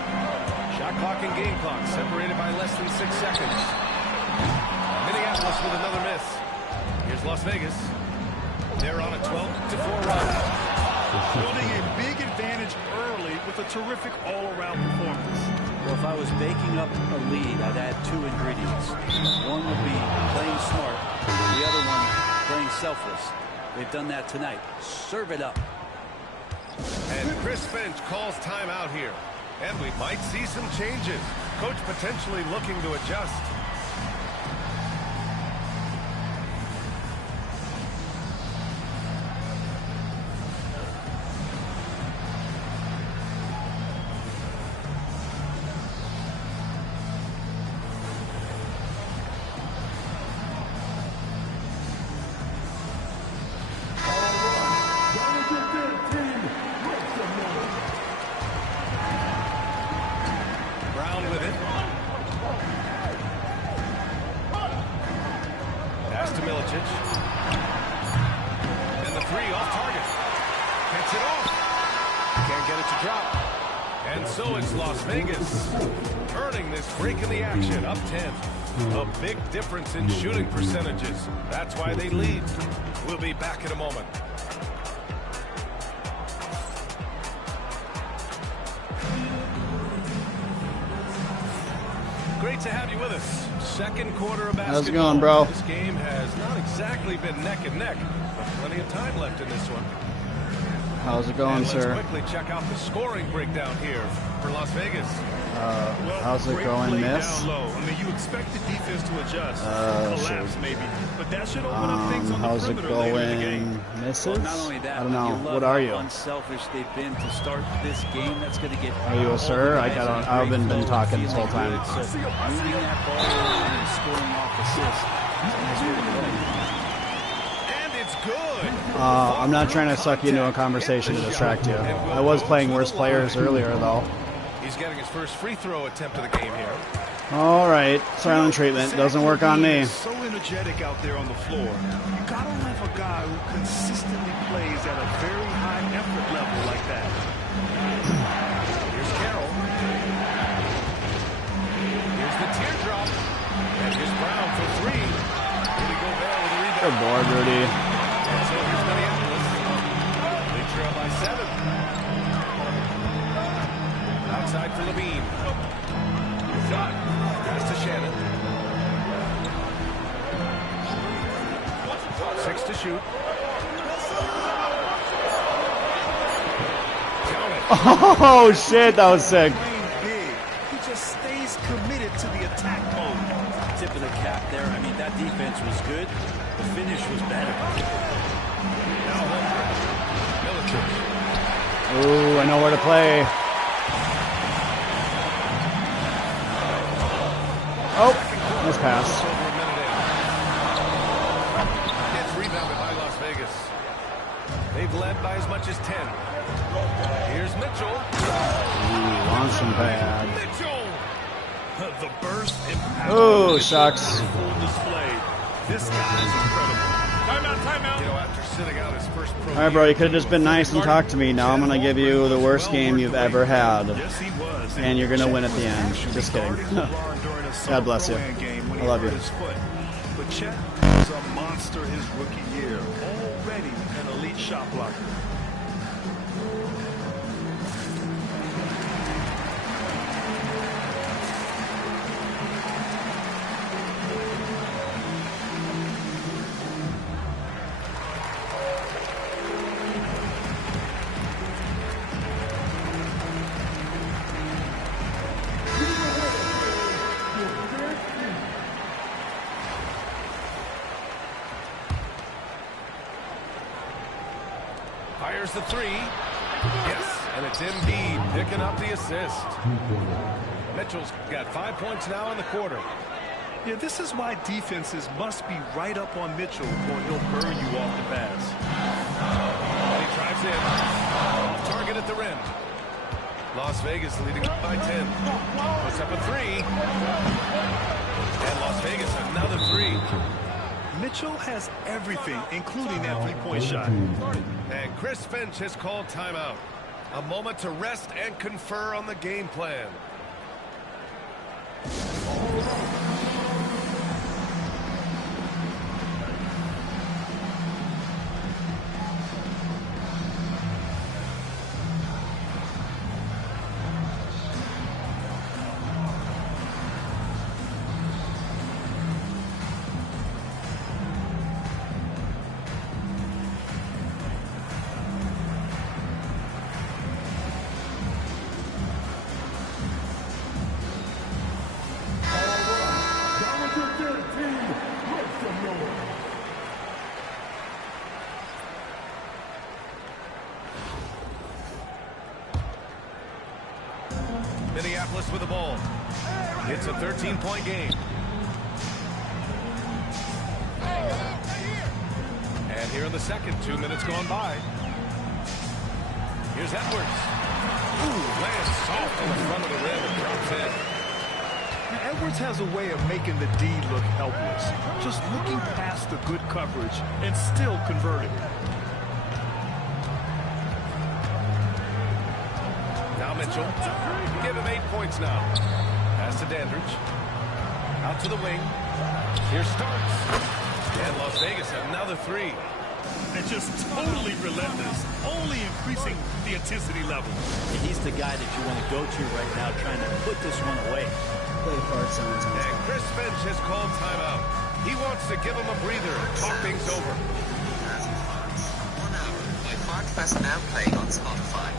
Shot clock and game clock separated by less than 6 seconds. Minneapolis with another miss. Here's Las Vegas. They're on a 12-4 run. Building a big advantage early with a terrific all-around performance. Well, if I was baking up a lead, I'd add 2 ingredients. One would be playing smart, the other one playing selfless. They've done that tonight. Serve it up. And Chris Finch calls timeout here. And we might see some changes. Coach potentially looking to adjust. Difference in shooting percentages. That's why they lead. We'll be back in a moment. Great to have you with us. Second quarter of basketball. How's it going, bro? This game has not exactly been neck and neck, but plenty of time left in this one. How's it going, sir? Let's quickly check out the scoring breakdown here for Las Vegas. How's it going, miss? Down low. I mean, you expect the defense to adjust, collapse maybe, but that should open up things on the how's it perimeter later in the going, game. misses? Well, not only that, I don't know. you love What are how you? unselfish they've been to start this game. That's going to get. Are you a sir? I haven't been talking this whole time. So moving that ball and scoring off assists. And it's good. I'm not trying to suck you into a conversation to distract you. I was playing worse players earlier, though. He's getting his first free throw attempt of the game here. All right, silent treatment doesn't work on me. So energetic out there on the floor. You gotta love a guy who consistently plays at a very high effort level like that. Here's Carroll. Here's the teardrop. And here's Brown for 3. Rudy Gobert with a rebound. Good board, Rudy. And so here's Minneapolis. They trail by 7. Outside for Levine. Pass to Shannon. 6 to shoot. Count it. Oh, shit, that was sick. He just stays committed to the attack mode. Tip of the cap there. I mean, that defense was good. The finish was better. Now Milicic. Ooh, I know where to play. Oh, nice pass. It's rebounded by Las Vegas. They've led by as much as 10. Here's Mitchell. Ooh, launching pad. Mitchell. The burst and power. Oh, shucks. Full display. This guy is incredible. Timeout. You know, after sitting out his first pro. All right, bro, you could have just been nice and talked to me. Now I'm going to give you the worst game you've ever had. Yes, he was. And you're going to win at the end. Just kidding. God bless you. I love you. But Chet was a monster his rookie year. Already an elite shot blocker. Fires the three. Yes, and it's Embiid picking up the assist. Mitchell's got 5 points now in the quarter. Yeah, this is why defenses must be right up on Mitchell or he'll burn you off the pass. And he drives in. Off target at the rim. Las Vegas leading by 10. Puts up a three. And Las Vegas another three. Mitchell has everything, including that three-point shot. And Chris Finch has called timeout. A moment to rest and confer on the game plan. Minneapolis with the ball. It's a 13-point game. And here in the second, 2 minutes gone by. Here's Edwards. Ooh, lands soft in the front of the rim and drops in. Edwards has a way of making the D look helpless. Just looking past the good coverage and still converting. Now Mitchell. Give him 8 points now. Pass to Dandridge. Out to the wing. Here Starks. And Las Vegas another three. And just totally relentless, only increasing the intensity level. And he's the guy that you want to go to right now, trying to put this one away. And Chris Finch has called timeout. He wants to give him a breather and talk things over. 1 hour by Park Fest now playing on Spotify.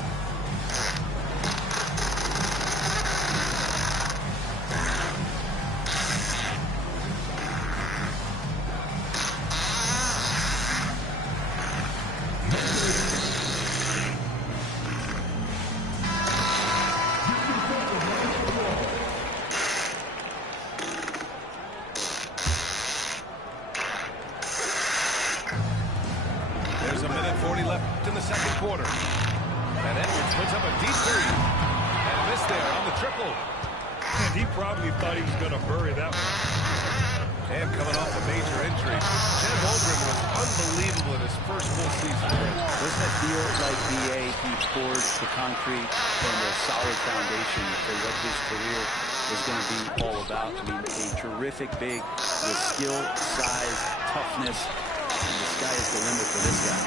Big with skill, size, toughness, and the sky is the limit for this guy.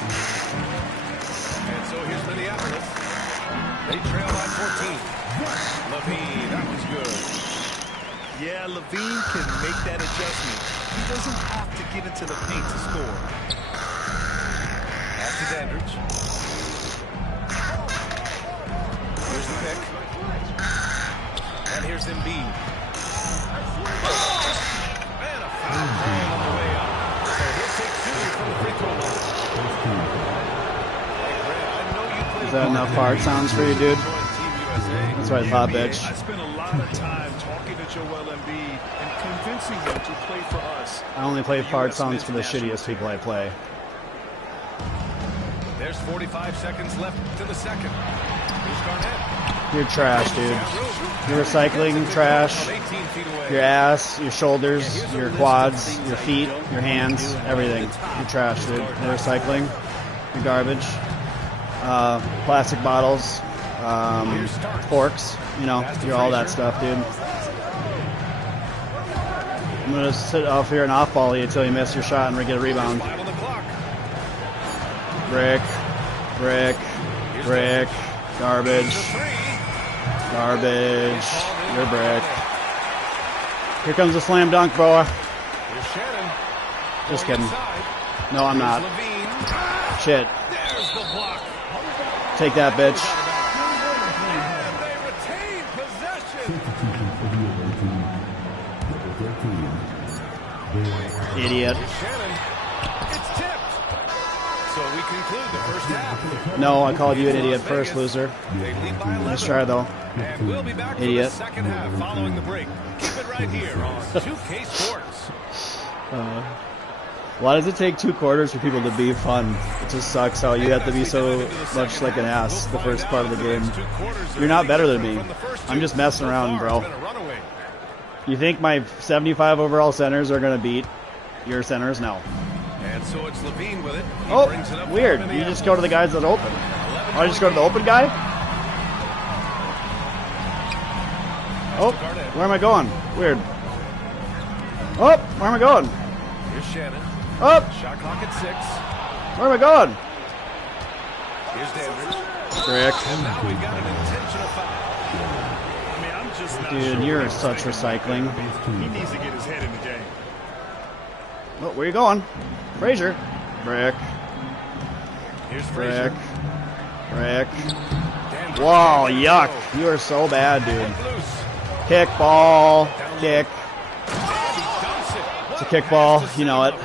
And so here's Minneapolis. They trail by 14. Levine, that was good. Yeah, Levine can make that adjustment. He doesn't have to get into the paint to score. Pass to Dandridge. Here's the pick. And here's Embiid. Is that enough fart sounds for you, dude? That's what I thought, bitch. I spent a lot of time talking to Joel Embiid and convincing him to play for us. I only play fart sounds for the shittiest people I play. There's 45 seconds left to the second. Here's Garnett. You're trash, dude. You're recycling trash. Your ass, your shoulders, your quads, your feet, your hands, everything. You're trash, dude. You're recycling. You're garbage. Plastic bottles, forks, you know, you're all that stuff, dude. I'm going to sit off here and off-ball you until you miss your shot and get a rebound. Brick, brick, brick, garbage, garbage, your brick. Here comes the slam dunk, bro. Just kidding. No, I'm not. Shit. Take that, bitch. Idiot. So we conclude the first half. No, I called you an idiot first, loser. They lead by 11. Nice try, though. And we'll be back for the Idiot. second half following the break. Keep it right here on 2K Sports. Why does it take 2 quarters for people to be fun? It just sucks how you have to be so much like an ass the first part of the game. You're not better than me. I'm just messing around, bro. You think my 75 overall centers are going to beat your centers? No. And so it's Levine with it. He Oh, brings it up weird. You just go to the guys that open. Oh, I just go to the open guy? Oh, where am I going? Weird. Oh, where am I going? Here's Shannon. Up. Shot clock at 6. Where am I going? Here's Dandridge. Frick. And now we've got an intentional foul. I mean, I'm just not Dude, sure you're what such recycling. he needs to get his head in the game. Oh, where you going? Frazier. Frick. Here's Frick. Frazier. Frick. Wow, yuck. You are so bad, dude. Kick ball. Kick. It's a kick ball. You know it.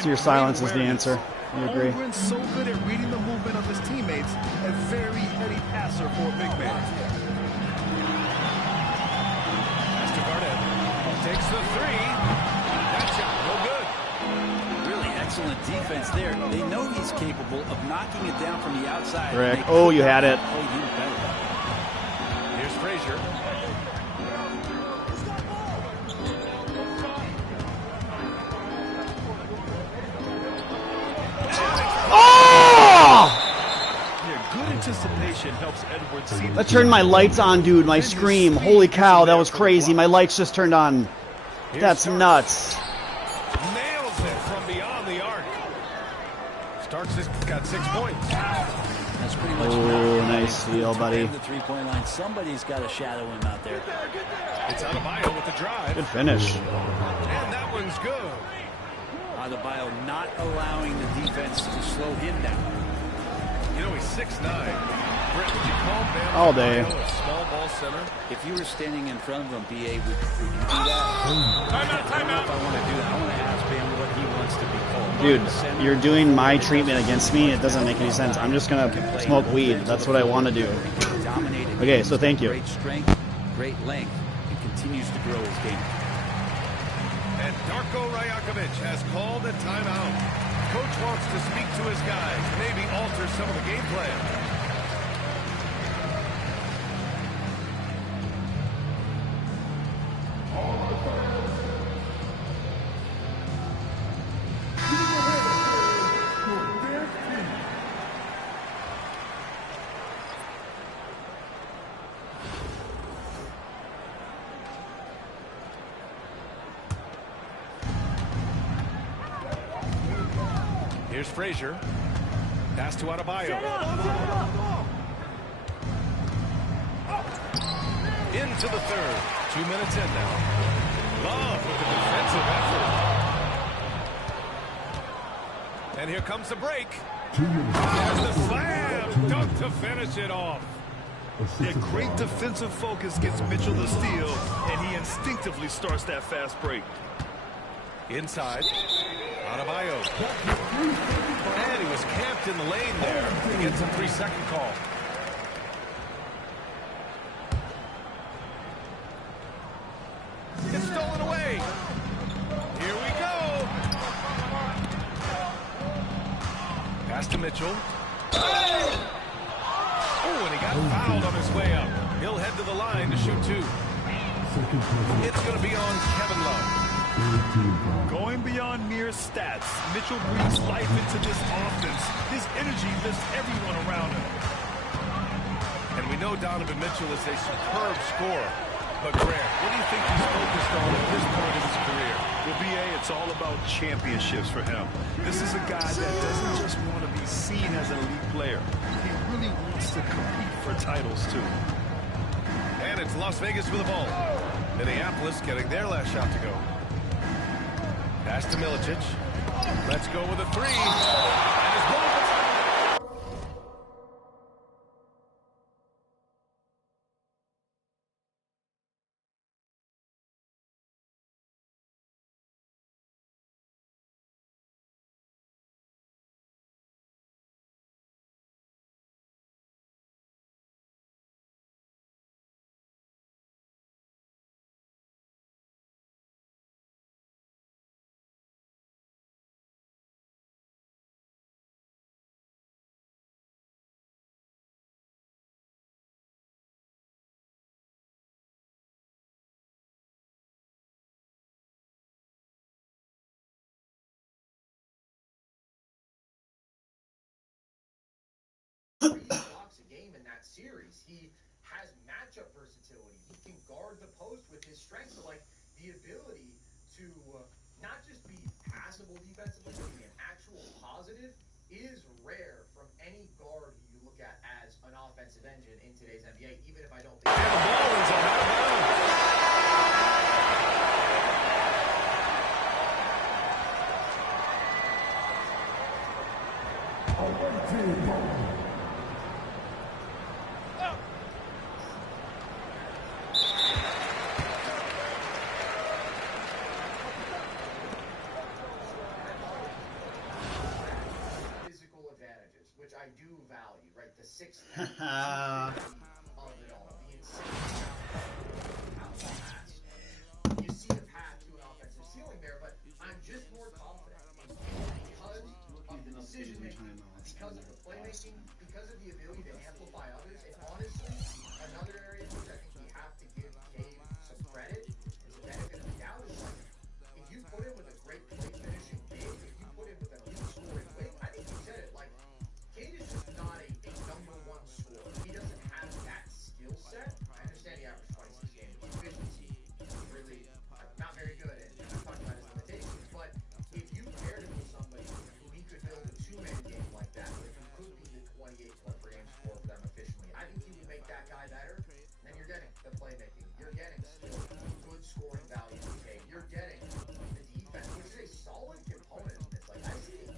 So your silence is the answer. You agree? Holmgren's so good at reading the movement of his teammates. A very heady passer for a big man. Master Garnett takes the 3. That shot, no good. Really excellent defense there. They know he's capable of knocking it down from the outside. Frick. Oh, you had it. Here's Frazier. Oh! Yeah, good anticipation helps Edwards see. That turned my lights on, dude. My scream. Holy cow, that was crazy. My lights just turned on. That's nuts. Nails it from beyond the arc. Starks has got 6 points. That's pretty much Oh, nice steal, buddy. the three-point line. Somebody's got to shadow him out there. It's Adebayo with the drive. Good finish. And that one's good. Adebayo not allowing the defense to slow him down. You know, he's 6'9". Brett, would you call Bam All day. Adebayo a small ball center? If you were standing in front of him, BA, would you do that? I don't know if I want to do that. I want to ask Bam what he wants to be called. Dude, you're doing my treatment against me. It doesn't make any sense. I'm just going to smoke weed. That's what I want to do. Okay, so thank you. Great strength, great length, and continues to grow his game. And Darko Rajakovic has called a timeout. Coach wants to speak to his guys, maybe alter some of the game plan. Here's Frazier. Pass to Adebayo. Into the third. 2 minutes in now. Love with the defensive effort. And here comes the break. There's the slam. Dunk to finish it off. Yeah, great defensive focus gets Mitchell the steal, and he instinctively starts that fast break. Inside. Adebayo. And he was camped in the lane there. He gets a 3-second call. It's stolen away. Here we go. Pass to Mitchell. Oh, and he got fouled on his way up. He'll head to the line to shoot 2. It's going to be on Kevin Love. Going beyond mere stats, Mitchell breathes life into this offense. His energy lifts everyone around him. And we know Donovan Mitchell is a superb scorer. But Grant, what do you think he's focused on at this point in his career? Well, BA, it's all about championships for him. This is a guy that doesn't just want to be seen as an elite player. He really wants to compete for titles, too. And it's Las Vegas with the ball. Minneapolis getting their last shot to go. Pass to Milicic. Let's go with a 3. And his ball 3 blocks a game in that series. He has matchup versatility. He can guard the post with his strength. So, like, the ability to not just be passable defensively, but be an actual positive is rare from any guard who you look at as an offensive engine in today's NBA, even if I don't think... And the ball is out of bounds. Physical advantages, which I do value, right? The 6 of it all, the insane amount of pass. You see a path to an offensive ceiling there, but I'm just more confident because of the decision making, because of the playmaking, because of the ability to amplify others, and honestly, another area in which I think we have to give Cade some credit and some benefit of the doubt is like, if you put him with a great play finishing big, if you put him with an elite scoring wing, I think you said it, like, Cade is just not a number 1 scorer. He doesn't have that skill set. I understand he averaged 26 games. Efficiency is really not very good, and I'm talking about his limitations, but if you paired him with somebody who he could build a 2-man game like that, where he could be the 28-point per game scorer for them efficiently, I think he would make that guy better. Then you're getting the playmaking. You're getting still good scoring value from Cade. You're getting the defense, which is a solid component of this. Like, I see a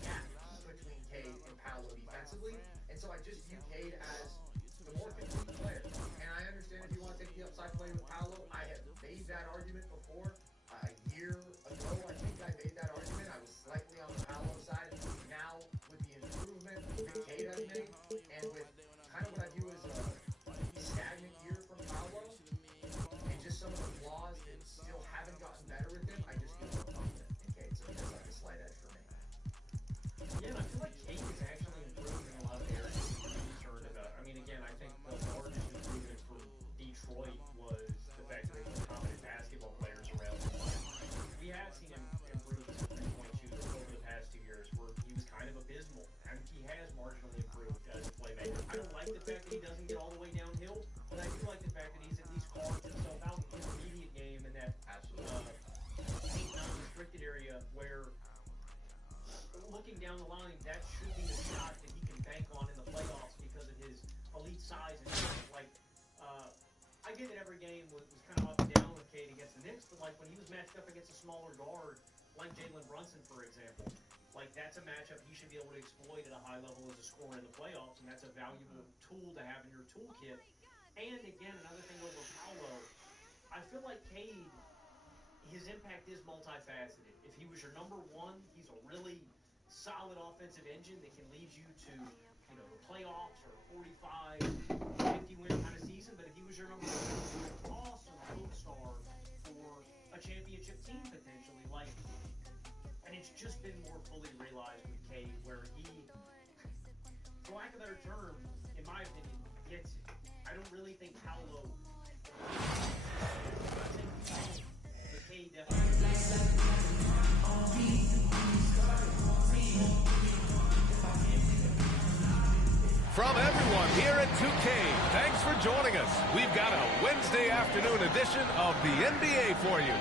gap between Cade and Paolo defensively, and so I just view Cade as the more complete player. And I understand if you want to take the upside play with Paolo, I have made that argument before. A year ago, I think I made that argument. I was slightly on the Paolo side. Now, with the improvement that Cade has made, and with kind of what I view as a stagnant year from Paolo, and just some of the flaws that still haven't gotten better with him, I just feel more confident in Cade. So he does have a slight edge for me. Yeah, and I feel like Cade is actually improving in a lot of areas that we're concerned about. I mean, again, I think the largest improvement for Detroit was the fact that they put competent basketball players around him. We have seen him improve as a 3-point shooter over the past 2 years, where he was kind of abysmal. And he has marginally improved as a playmaker. I don't like the fact that he doesn't get all the way downhill, but I do like the fact that he's at least carved himself out in the intermediate game in that non-restricted area where, looking down the line, that should be the shot that he can bank on in the playoffs because of his elite size and strength. Like, I get that every game was kind of up and down with Cade against the Knicks, but like when he was matched up against a smaller guard, like Jalen Brunson, for example, like that's a matchup he should be able to exploit at a high level as a scorer in the playoffs, and that's a valuable tool to have in your toolkit. And again, another thing over Paolo, I feel like Cade, his impact is multifaceted. If he was your number 1, he's a really solid offensive engine that can lead you to, you know, the playoffs or 45, 50 win kind of season. But if he was your number 2, he's an awesome co-star for a championship team potentially. Like, and it's just been more fully realized with Cade, where he, for lack of a better term, in my opinion, gets it. I don't really think Paolo. But Cade definitely. From everyone here at 2K, thanks for joining us. We've got a Wednesday afternoon edition of the NBA for you.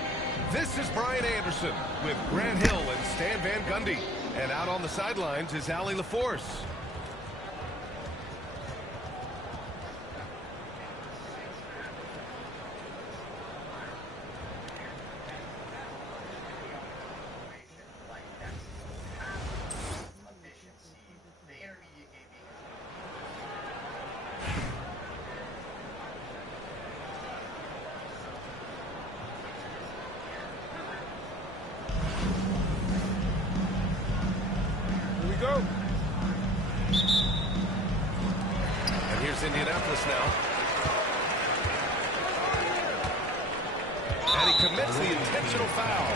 This is Brian Anderson with Grant Hill and Stan Van Gundy. And out on the sidelines is Allie LaForce. Go. And here's Indianapolis now. And he commits the intentional foul.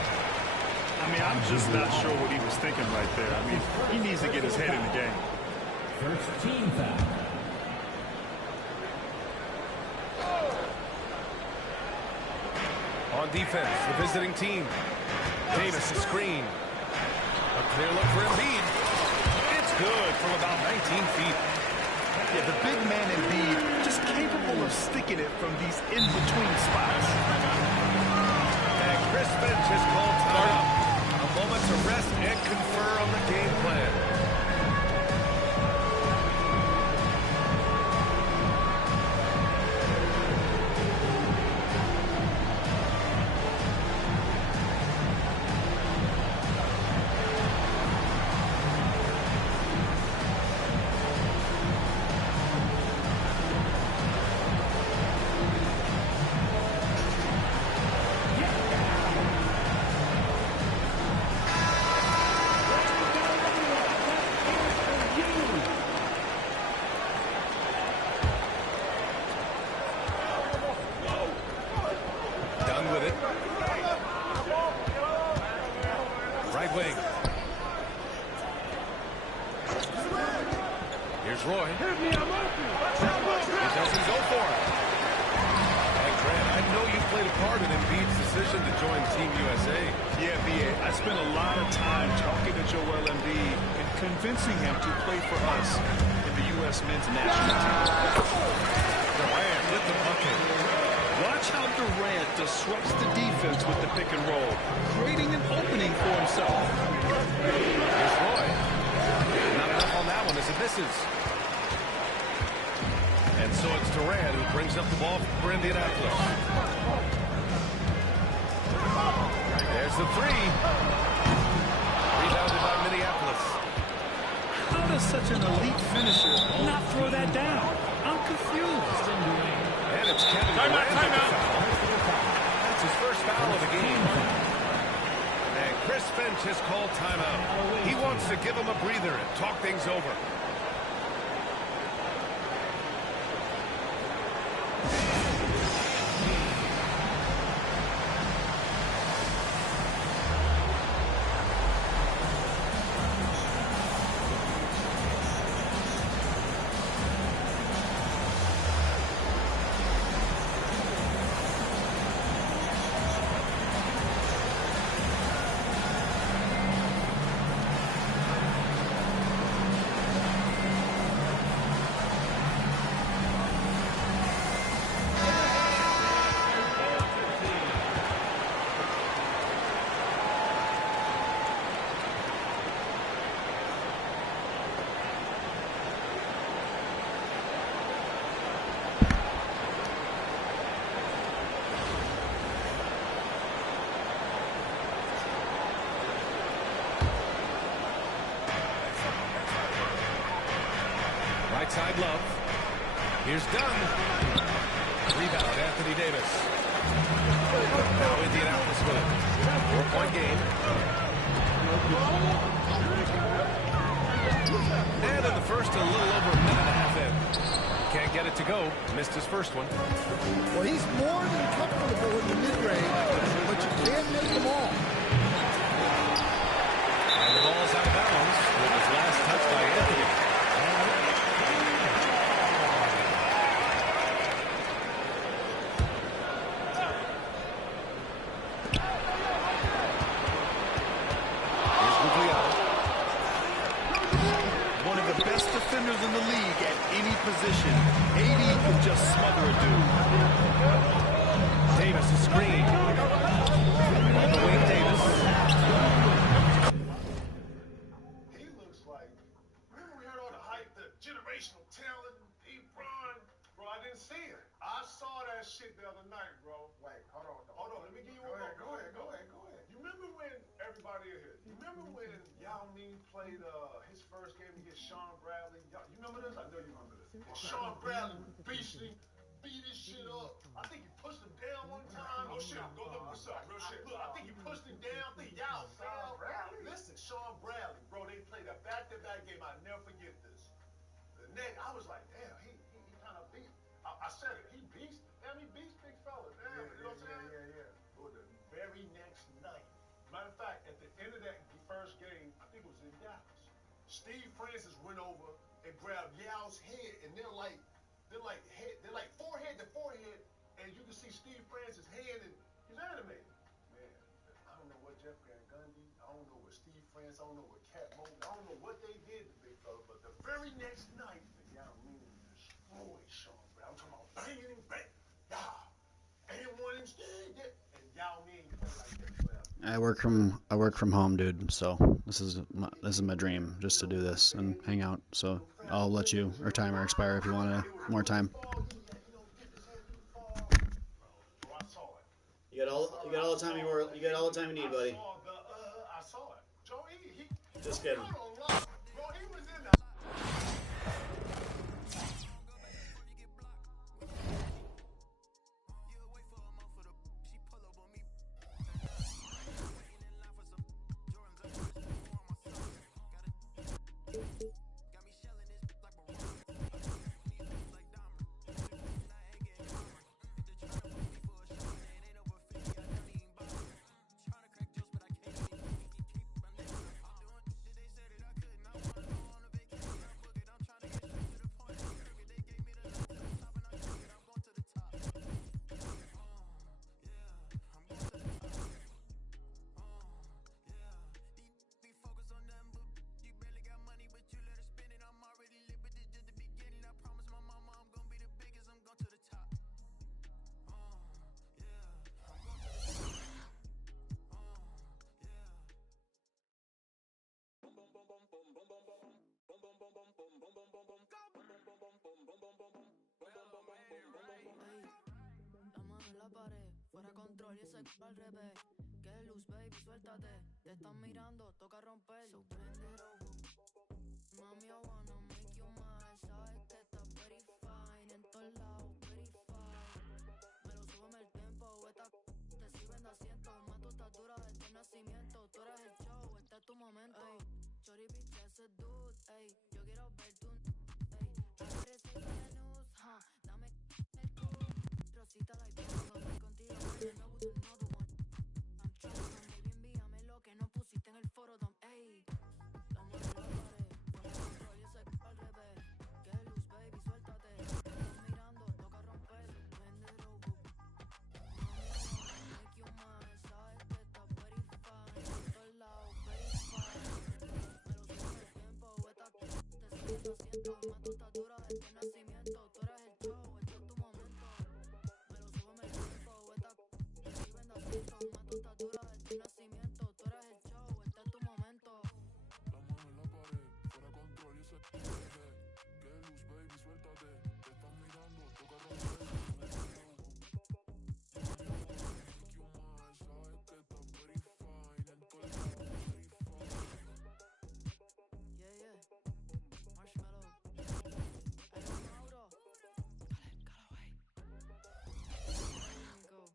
I mean, I'm just not sure what he was thinking right there. I mean, he needs to get his head in the game. First team foul. On defense, the visiting team. Davis, a screen. A clear look for Embiid. It's good from about 19 feet. Yeah, the big man Embiid just capable of sticking it from these in-between spots. And Chris Finch has called timeout. A moment to rest and confer on the game plan. Convincing him to play for us in the U.S. men's national team. Durant with the bucket. Watch how Durant disrupts the defense with the pick and roll, creating an opening for himself. Here's Roy. Not enough on that one as it misses. And so it's Durant who brings up the ball for Indianapolis. There's the three. Rebounded by Minneapolis. How does such an elite finisher not throw that down? I'm confused. And it's Kevin Durant. Timeout. That's his first foul of the game. And Chris Finch has called timeout. He wants to give him a breather and talk things over. Side Love. Here's Dunn. Rebound, Anthony Davis. Now Indianapolis with it. 4-point game. And in the first, a little over a minute and a half in. Can't get it to go. Missed his first one. Well, he's more than comfortable in the mid-range, but you can't make them all. And the ball's out of bounds with his last touch by Anthony. Defenders in the league at any position. AD can just smother a dude. Davis, a screen. On the wing, Davis. He looks like, remember we heard all the hype, the generational talent, LeBron. Bro, I didn't see it. I saw that shit the other night, bro. Wait, hold on. Let me give you one more. Go ahead. You remember when everybody in here, you remember when Yao Ming played his first game against Sean Bradley? You remember this? I know you remember this. Sean Bradley beasting, beat his shit up. I think he pushed him down one time. Oh shit, go look what's up, real shit. Look, I think he pushed him down. I think Yao fell. Listen, Sean Bradley, bro, they played a back-to-back game. I'll never forget this. The next, I was like, damn, he kind of beat. I said it, he beast. Damn, he beast big fella. Damn, you know what I'm saying? Yeah. But the very next night, matter of fact, at the end of that first game, I think it was in Dallas, Steve Francis went over and grabbed Yao's head, and they're like forehead to forehead, and you can see Steve Francis' hand, and he's animated. Man, I don't know what Jeff Van Gundy, I don't know what Steve Francis, I don't know what Cat Mo, I don't know what they did to big fella, but the very next night, Yao Ming I work from home, dude. So this is my dream, just to do this and hang out. So I'll let you or timer expire if you want more time. You got all the time you got all the time you need, buddy. I saw it. Joe, Just kidding. Bro, he was in the fuera control y ese al revés. Que luz, baby, suéltate. Te están mirando, toca romper. Mami, I wanna make you mine. Sabes que estás very fine. En todos lados, very fine. Me lo súbeme el tempo. Esta te sirven de asiento. Más tu estatura desde el nacimiento. Tú eres el show, este es tu momento. Chori, bitch, ese dude. Ey, yo quiero ver tu. Ey, aparece en la news. Dame el cool. Rosita, like, contigo. I know we do not do one. I'm trying, baby, envíame lo que no pusiste en el foro. Ey, la mano en la pared. Fuera control y ese al revés. Que luz, baby, suéltate. Te están mirando, toca romper. Vende robo. Make you mine. Sabes que estás very fine. En todos lados, very fine. Me lo sube el tiempo. Esta te sigue el asiento. Más tu estatura desde el nacimiento. Tú eres el show, este es tu momento. Me lo sube el tiempo. Esta te sirven de asiento. Más tu estatura desde el nacimiento. Tú eres el show, este es tu momento. La mano en la pared, fuera control y ese que luz, baby, suéltate. Te están mirando, toca romper. Sabes que estás very fine. En todos lados, very fine. Yeah, yeah. Marshmallow. Hey, Mauro. Callaway. Nico. You good?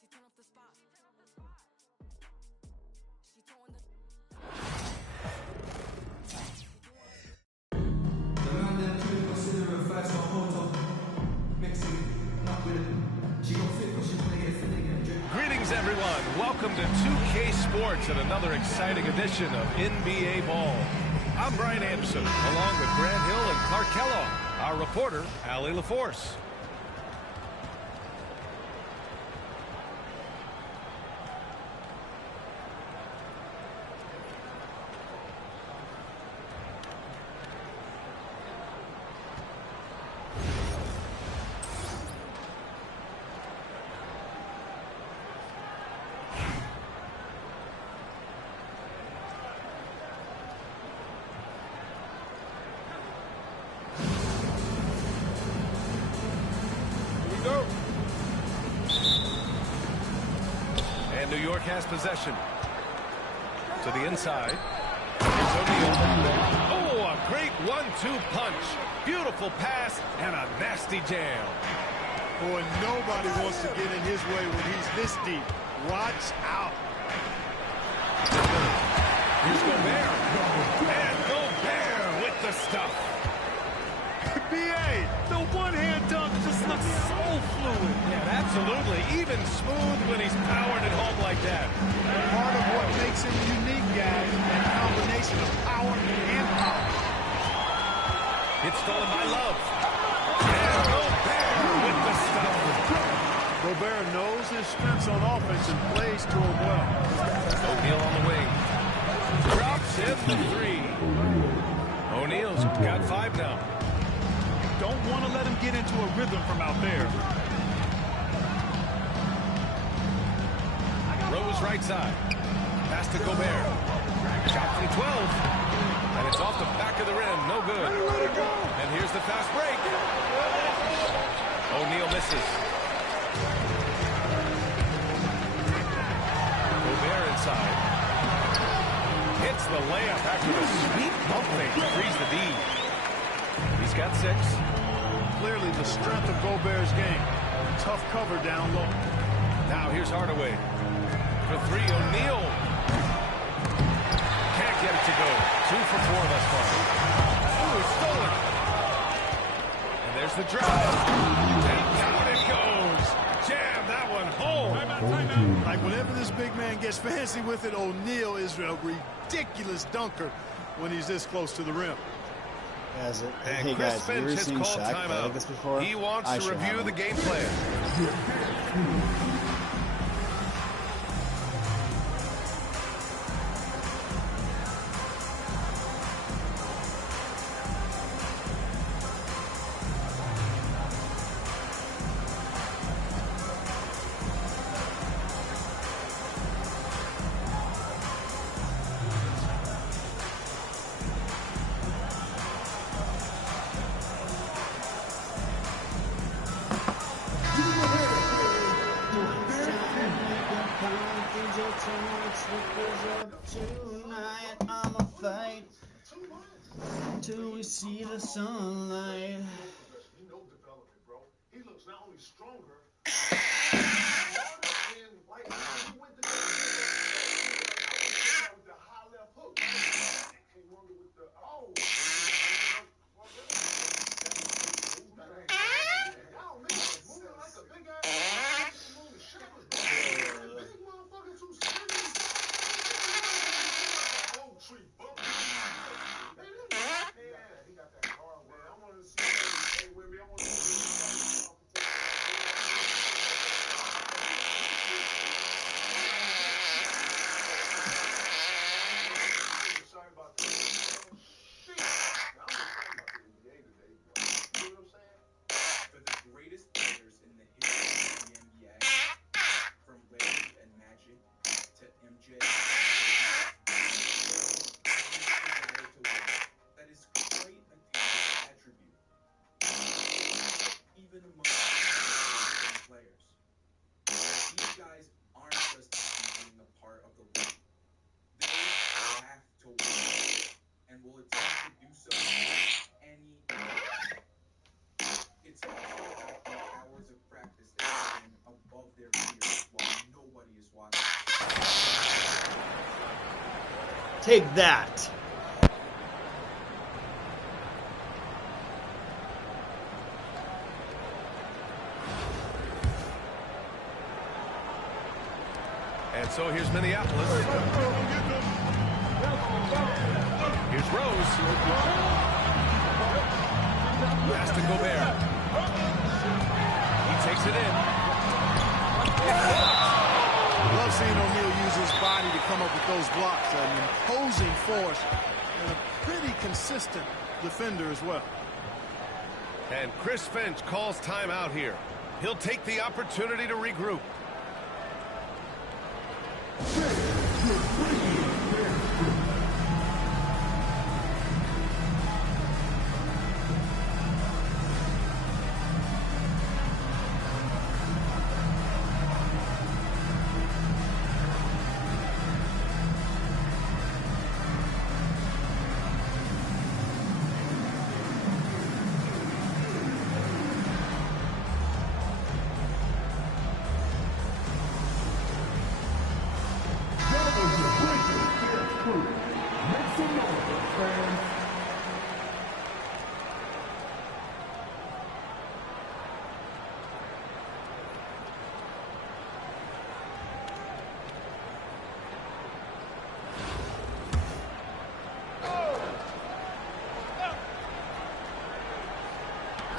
She turn up the spot. She throwing the. Greetings, everyone. Welcome to 2K Sports and another exciting edition of NBA Ball. I'm Brian Anderson, along with Grant Hill and Clark Kellogg. Our reporter, Allie LaForce. And New York has possession. To the inside. Here's O'Neal. Oh, a great 1-2 punch. Beautiful pass and a nasty jam. Boy, nobody wants to get in his way when he's this deep. Watch out. Here's Gobert. And Gobert with the stuff. B.A., the one-hand dunk just looks so fluid. Yeah, absolutely. Even smooth when he's powered it home like that. Part of what makes him unique, guys, that combination of power and power. It's stolen by Love. And Gobert with the stop. Gobert knows his strengths on offense and plays to him well. O'Neal on the wing. Drops in the three. O'Neal's got 5 now. Don't want to let him get into a rhythm from out there. Rose right side. Pass to Gobert. Shot from 12. And it's off the back of the rim. No good. And here's the fast break. O'Neal misses. Gobert inside. Hits the layup after the sweet pump fake to freeze the D. He's got 6. Clearly the strength of Gobert's game. Tough cover down low. Now here's Hardaway. For 3, O'Neal. Can't get it to go. 2 for 4 thus far. Ooh, it's stolen. And there's the drive. And down it goes. Jam that one home. Like whenever this big man gets fancy with it, O'Neal is a ridiculous dunker when he's this close to the rim. Guys, And hey Chris guys, have you Finch ever has seen called Shaq play like timeout. this before? He wants I to sure review haven't. the game plan. Tonight I'ma fight till we see the sunlight. He knows development, bro. He looks not only stronger, and like he went to the high left hook. He won with the y'all niggas moving like a big ass moving shit was big motherfuckers who skinny. Old tree bump. He got that hard work. I want to see. Hey, Wimby, I want to see. Sorry about that. Shit. I'm excited about the NBA today, boy. You know what I'm saying? For the greatest players in the history of the NBA, from Larry and Magic to MJ and desire to win. That is quite a tangible attribute. Even among the players. These guys aren't just happy being a part of the league. They have to win and will attempt to do so any day. It's also about the hours of practice they put in above their peers while nobody is watching. Take that. And so here's Minneapolis. Here's Rose. Pass to Gobert. He takes it in. Love seeing O'Neal use his body to come up with those blocks. An imposing force and a pretty consistent defender as well. And Chris Finch calls timeout here. He'll take the opportunity to regroup.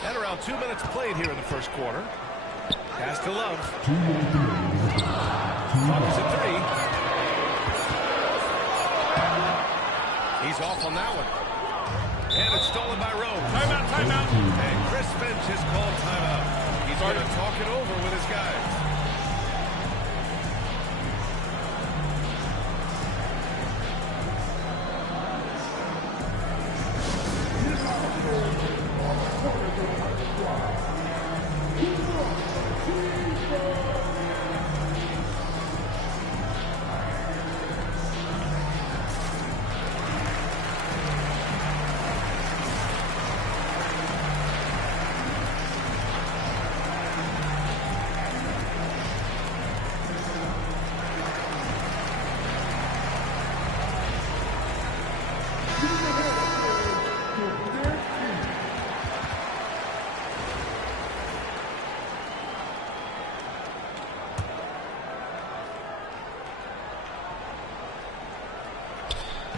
And around 2 minutes played here in the first quarter. Pass to Love. Fires at three. He's off on that one. And it's stolen by Rose. Timeout, timeout. And Chris Finch has called timeout. He's going to talk it over with his guys.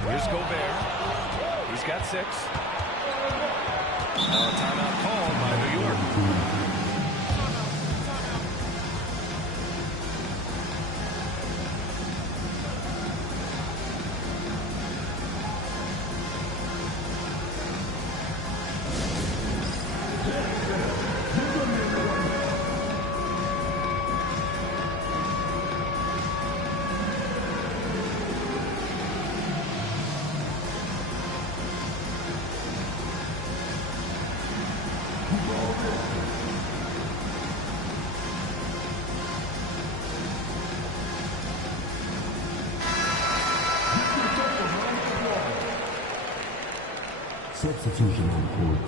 Here's Gobert. He's got 6. Now a timeout called by New York. Substitution on court.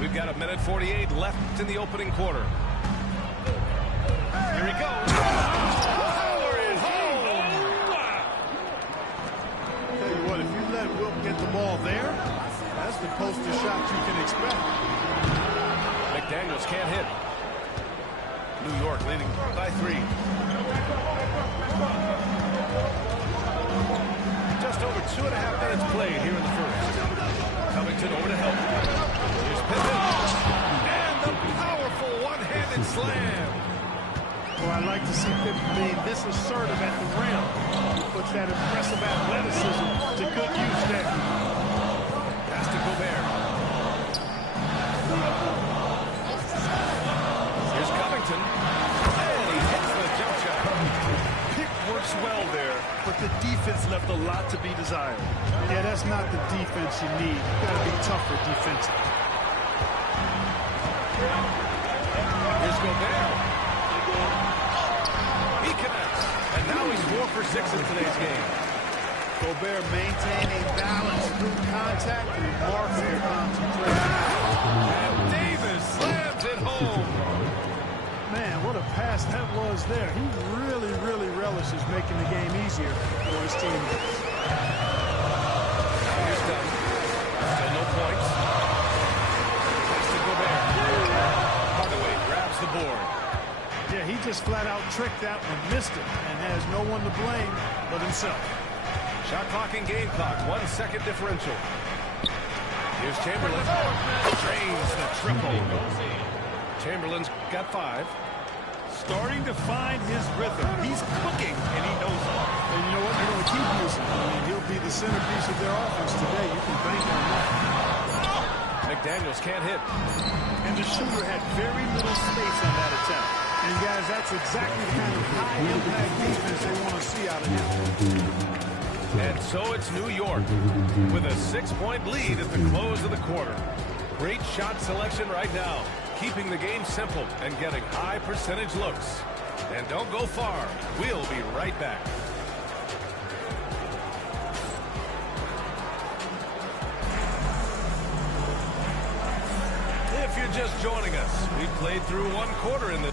We've got 1:48 left in the opening quarter. Here he goes. Power it home. Tell you what, if you let Wilt get the ball there, that's the poster shot you can expect. McDaniels can't hit. New York leading by 3. Just over 2.5 minutes played here in the first. Covington over to help. Here's Pippen. And the powerful one-handed slam. Well, I like to see Pippen being this assertive at the rim. He puts that impressive athleticism to good use there. Pass to Gobert. Here's Covington. And he hits the jump shot. Pick works well there, but the defense left a lot to be desired. Yeah, that's not the defense you need. You got to be tougher defensively. Here's Gobert. He connects. And now he's 4 for 6 in today's game. Gobert maintaining balance through contact and remarkable concentration. And Davis slams it home. Man, what a pass that was there. He really, really relishes making the game easier for his teammates. Now here's Dunn. Still no points. Pass to Gobert. Hardaway grabs the board. Yeah, he just flat out tricked that one, missed it, and has no one to blame but himself. Shot clock and game clock, 1 second differential. Here's Chamberlain. Drains the triple. Chamberlain's got 5. Starting to find his rhythm. He's cooking, and he knows it. And you know what? They're going to keep using him. I mean, he'll be the centerpiece of their offense today. You can bank on that. McDaniels can't hit. And the shooter had very little space on that attempt. And guys, that's exactly the kind of high-impact defense they want to see out of him. And so it's New York with a 6-point lead at the close of the quarter. Great shot selection right now, keeping the game simple and getting high percentage looks. And don't go far. We'll be right back. If you're just joining us, we've played through 1 quarter in the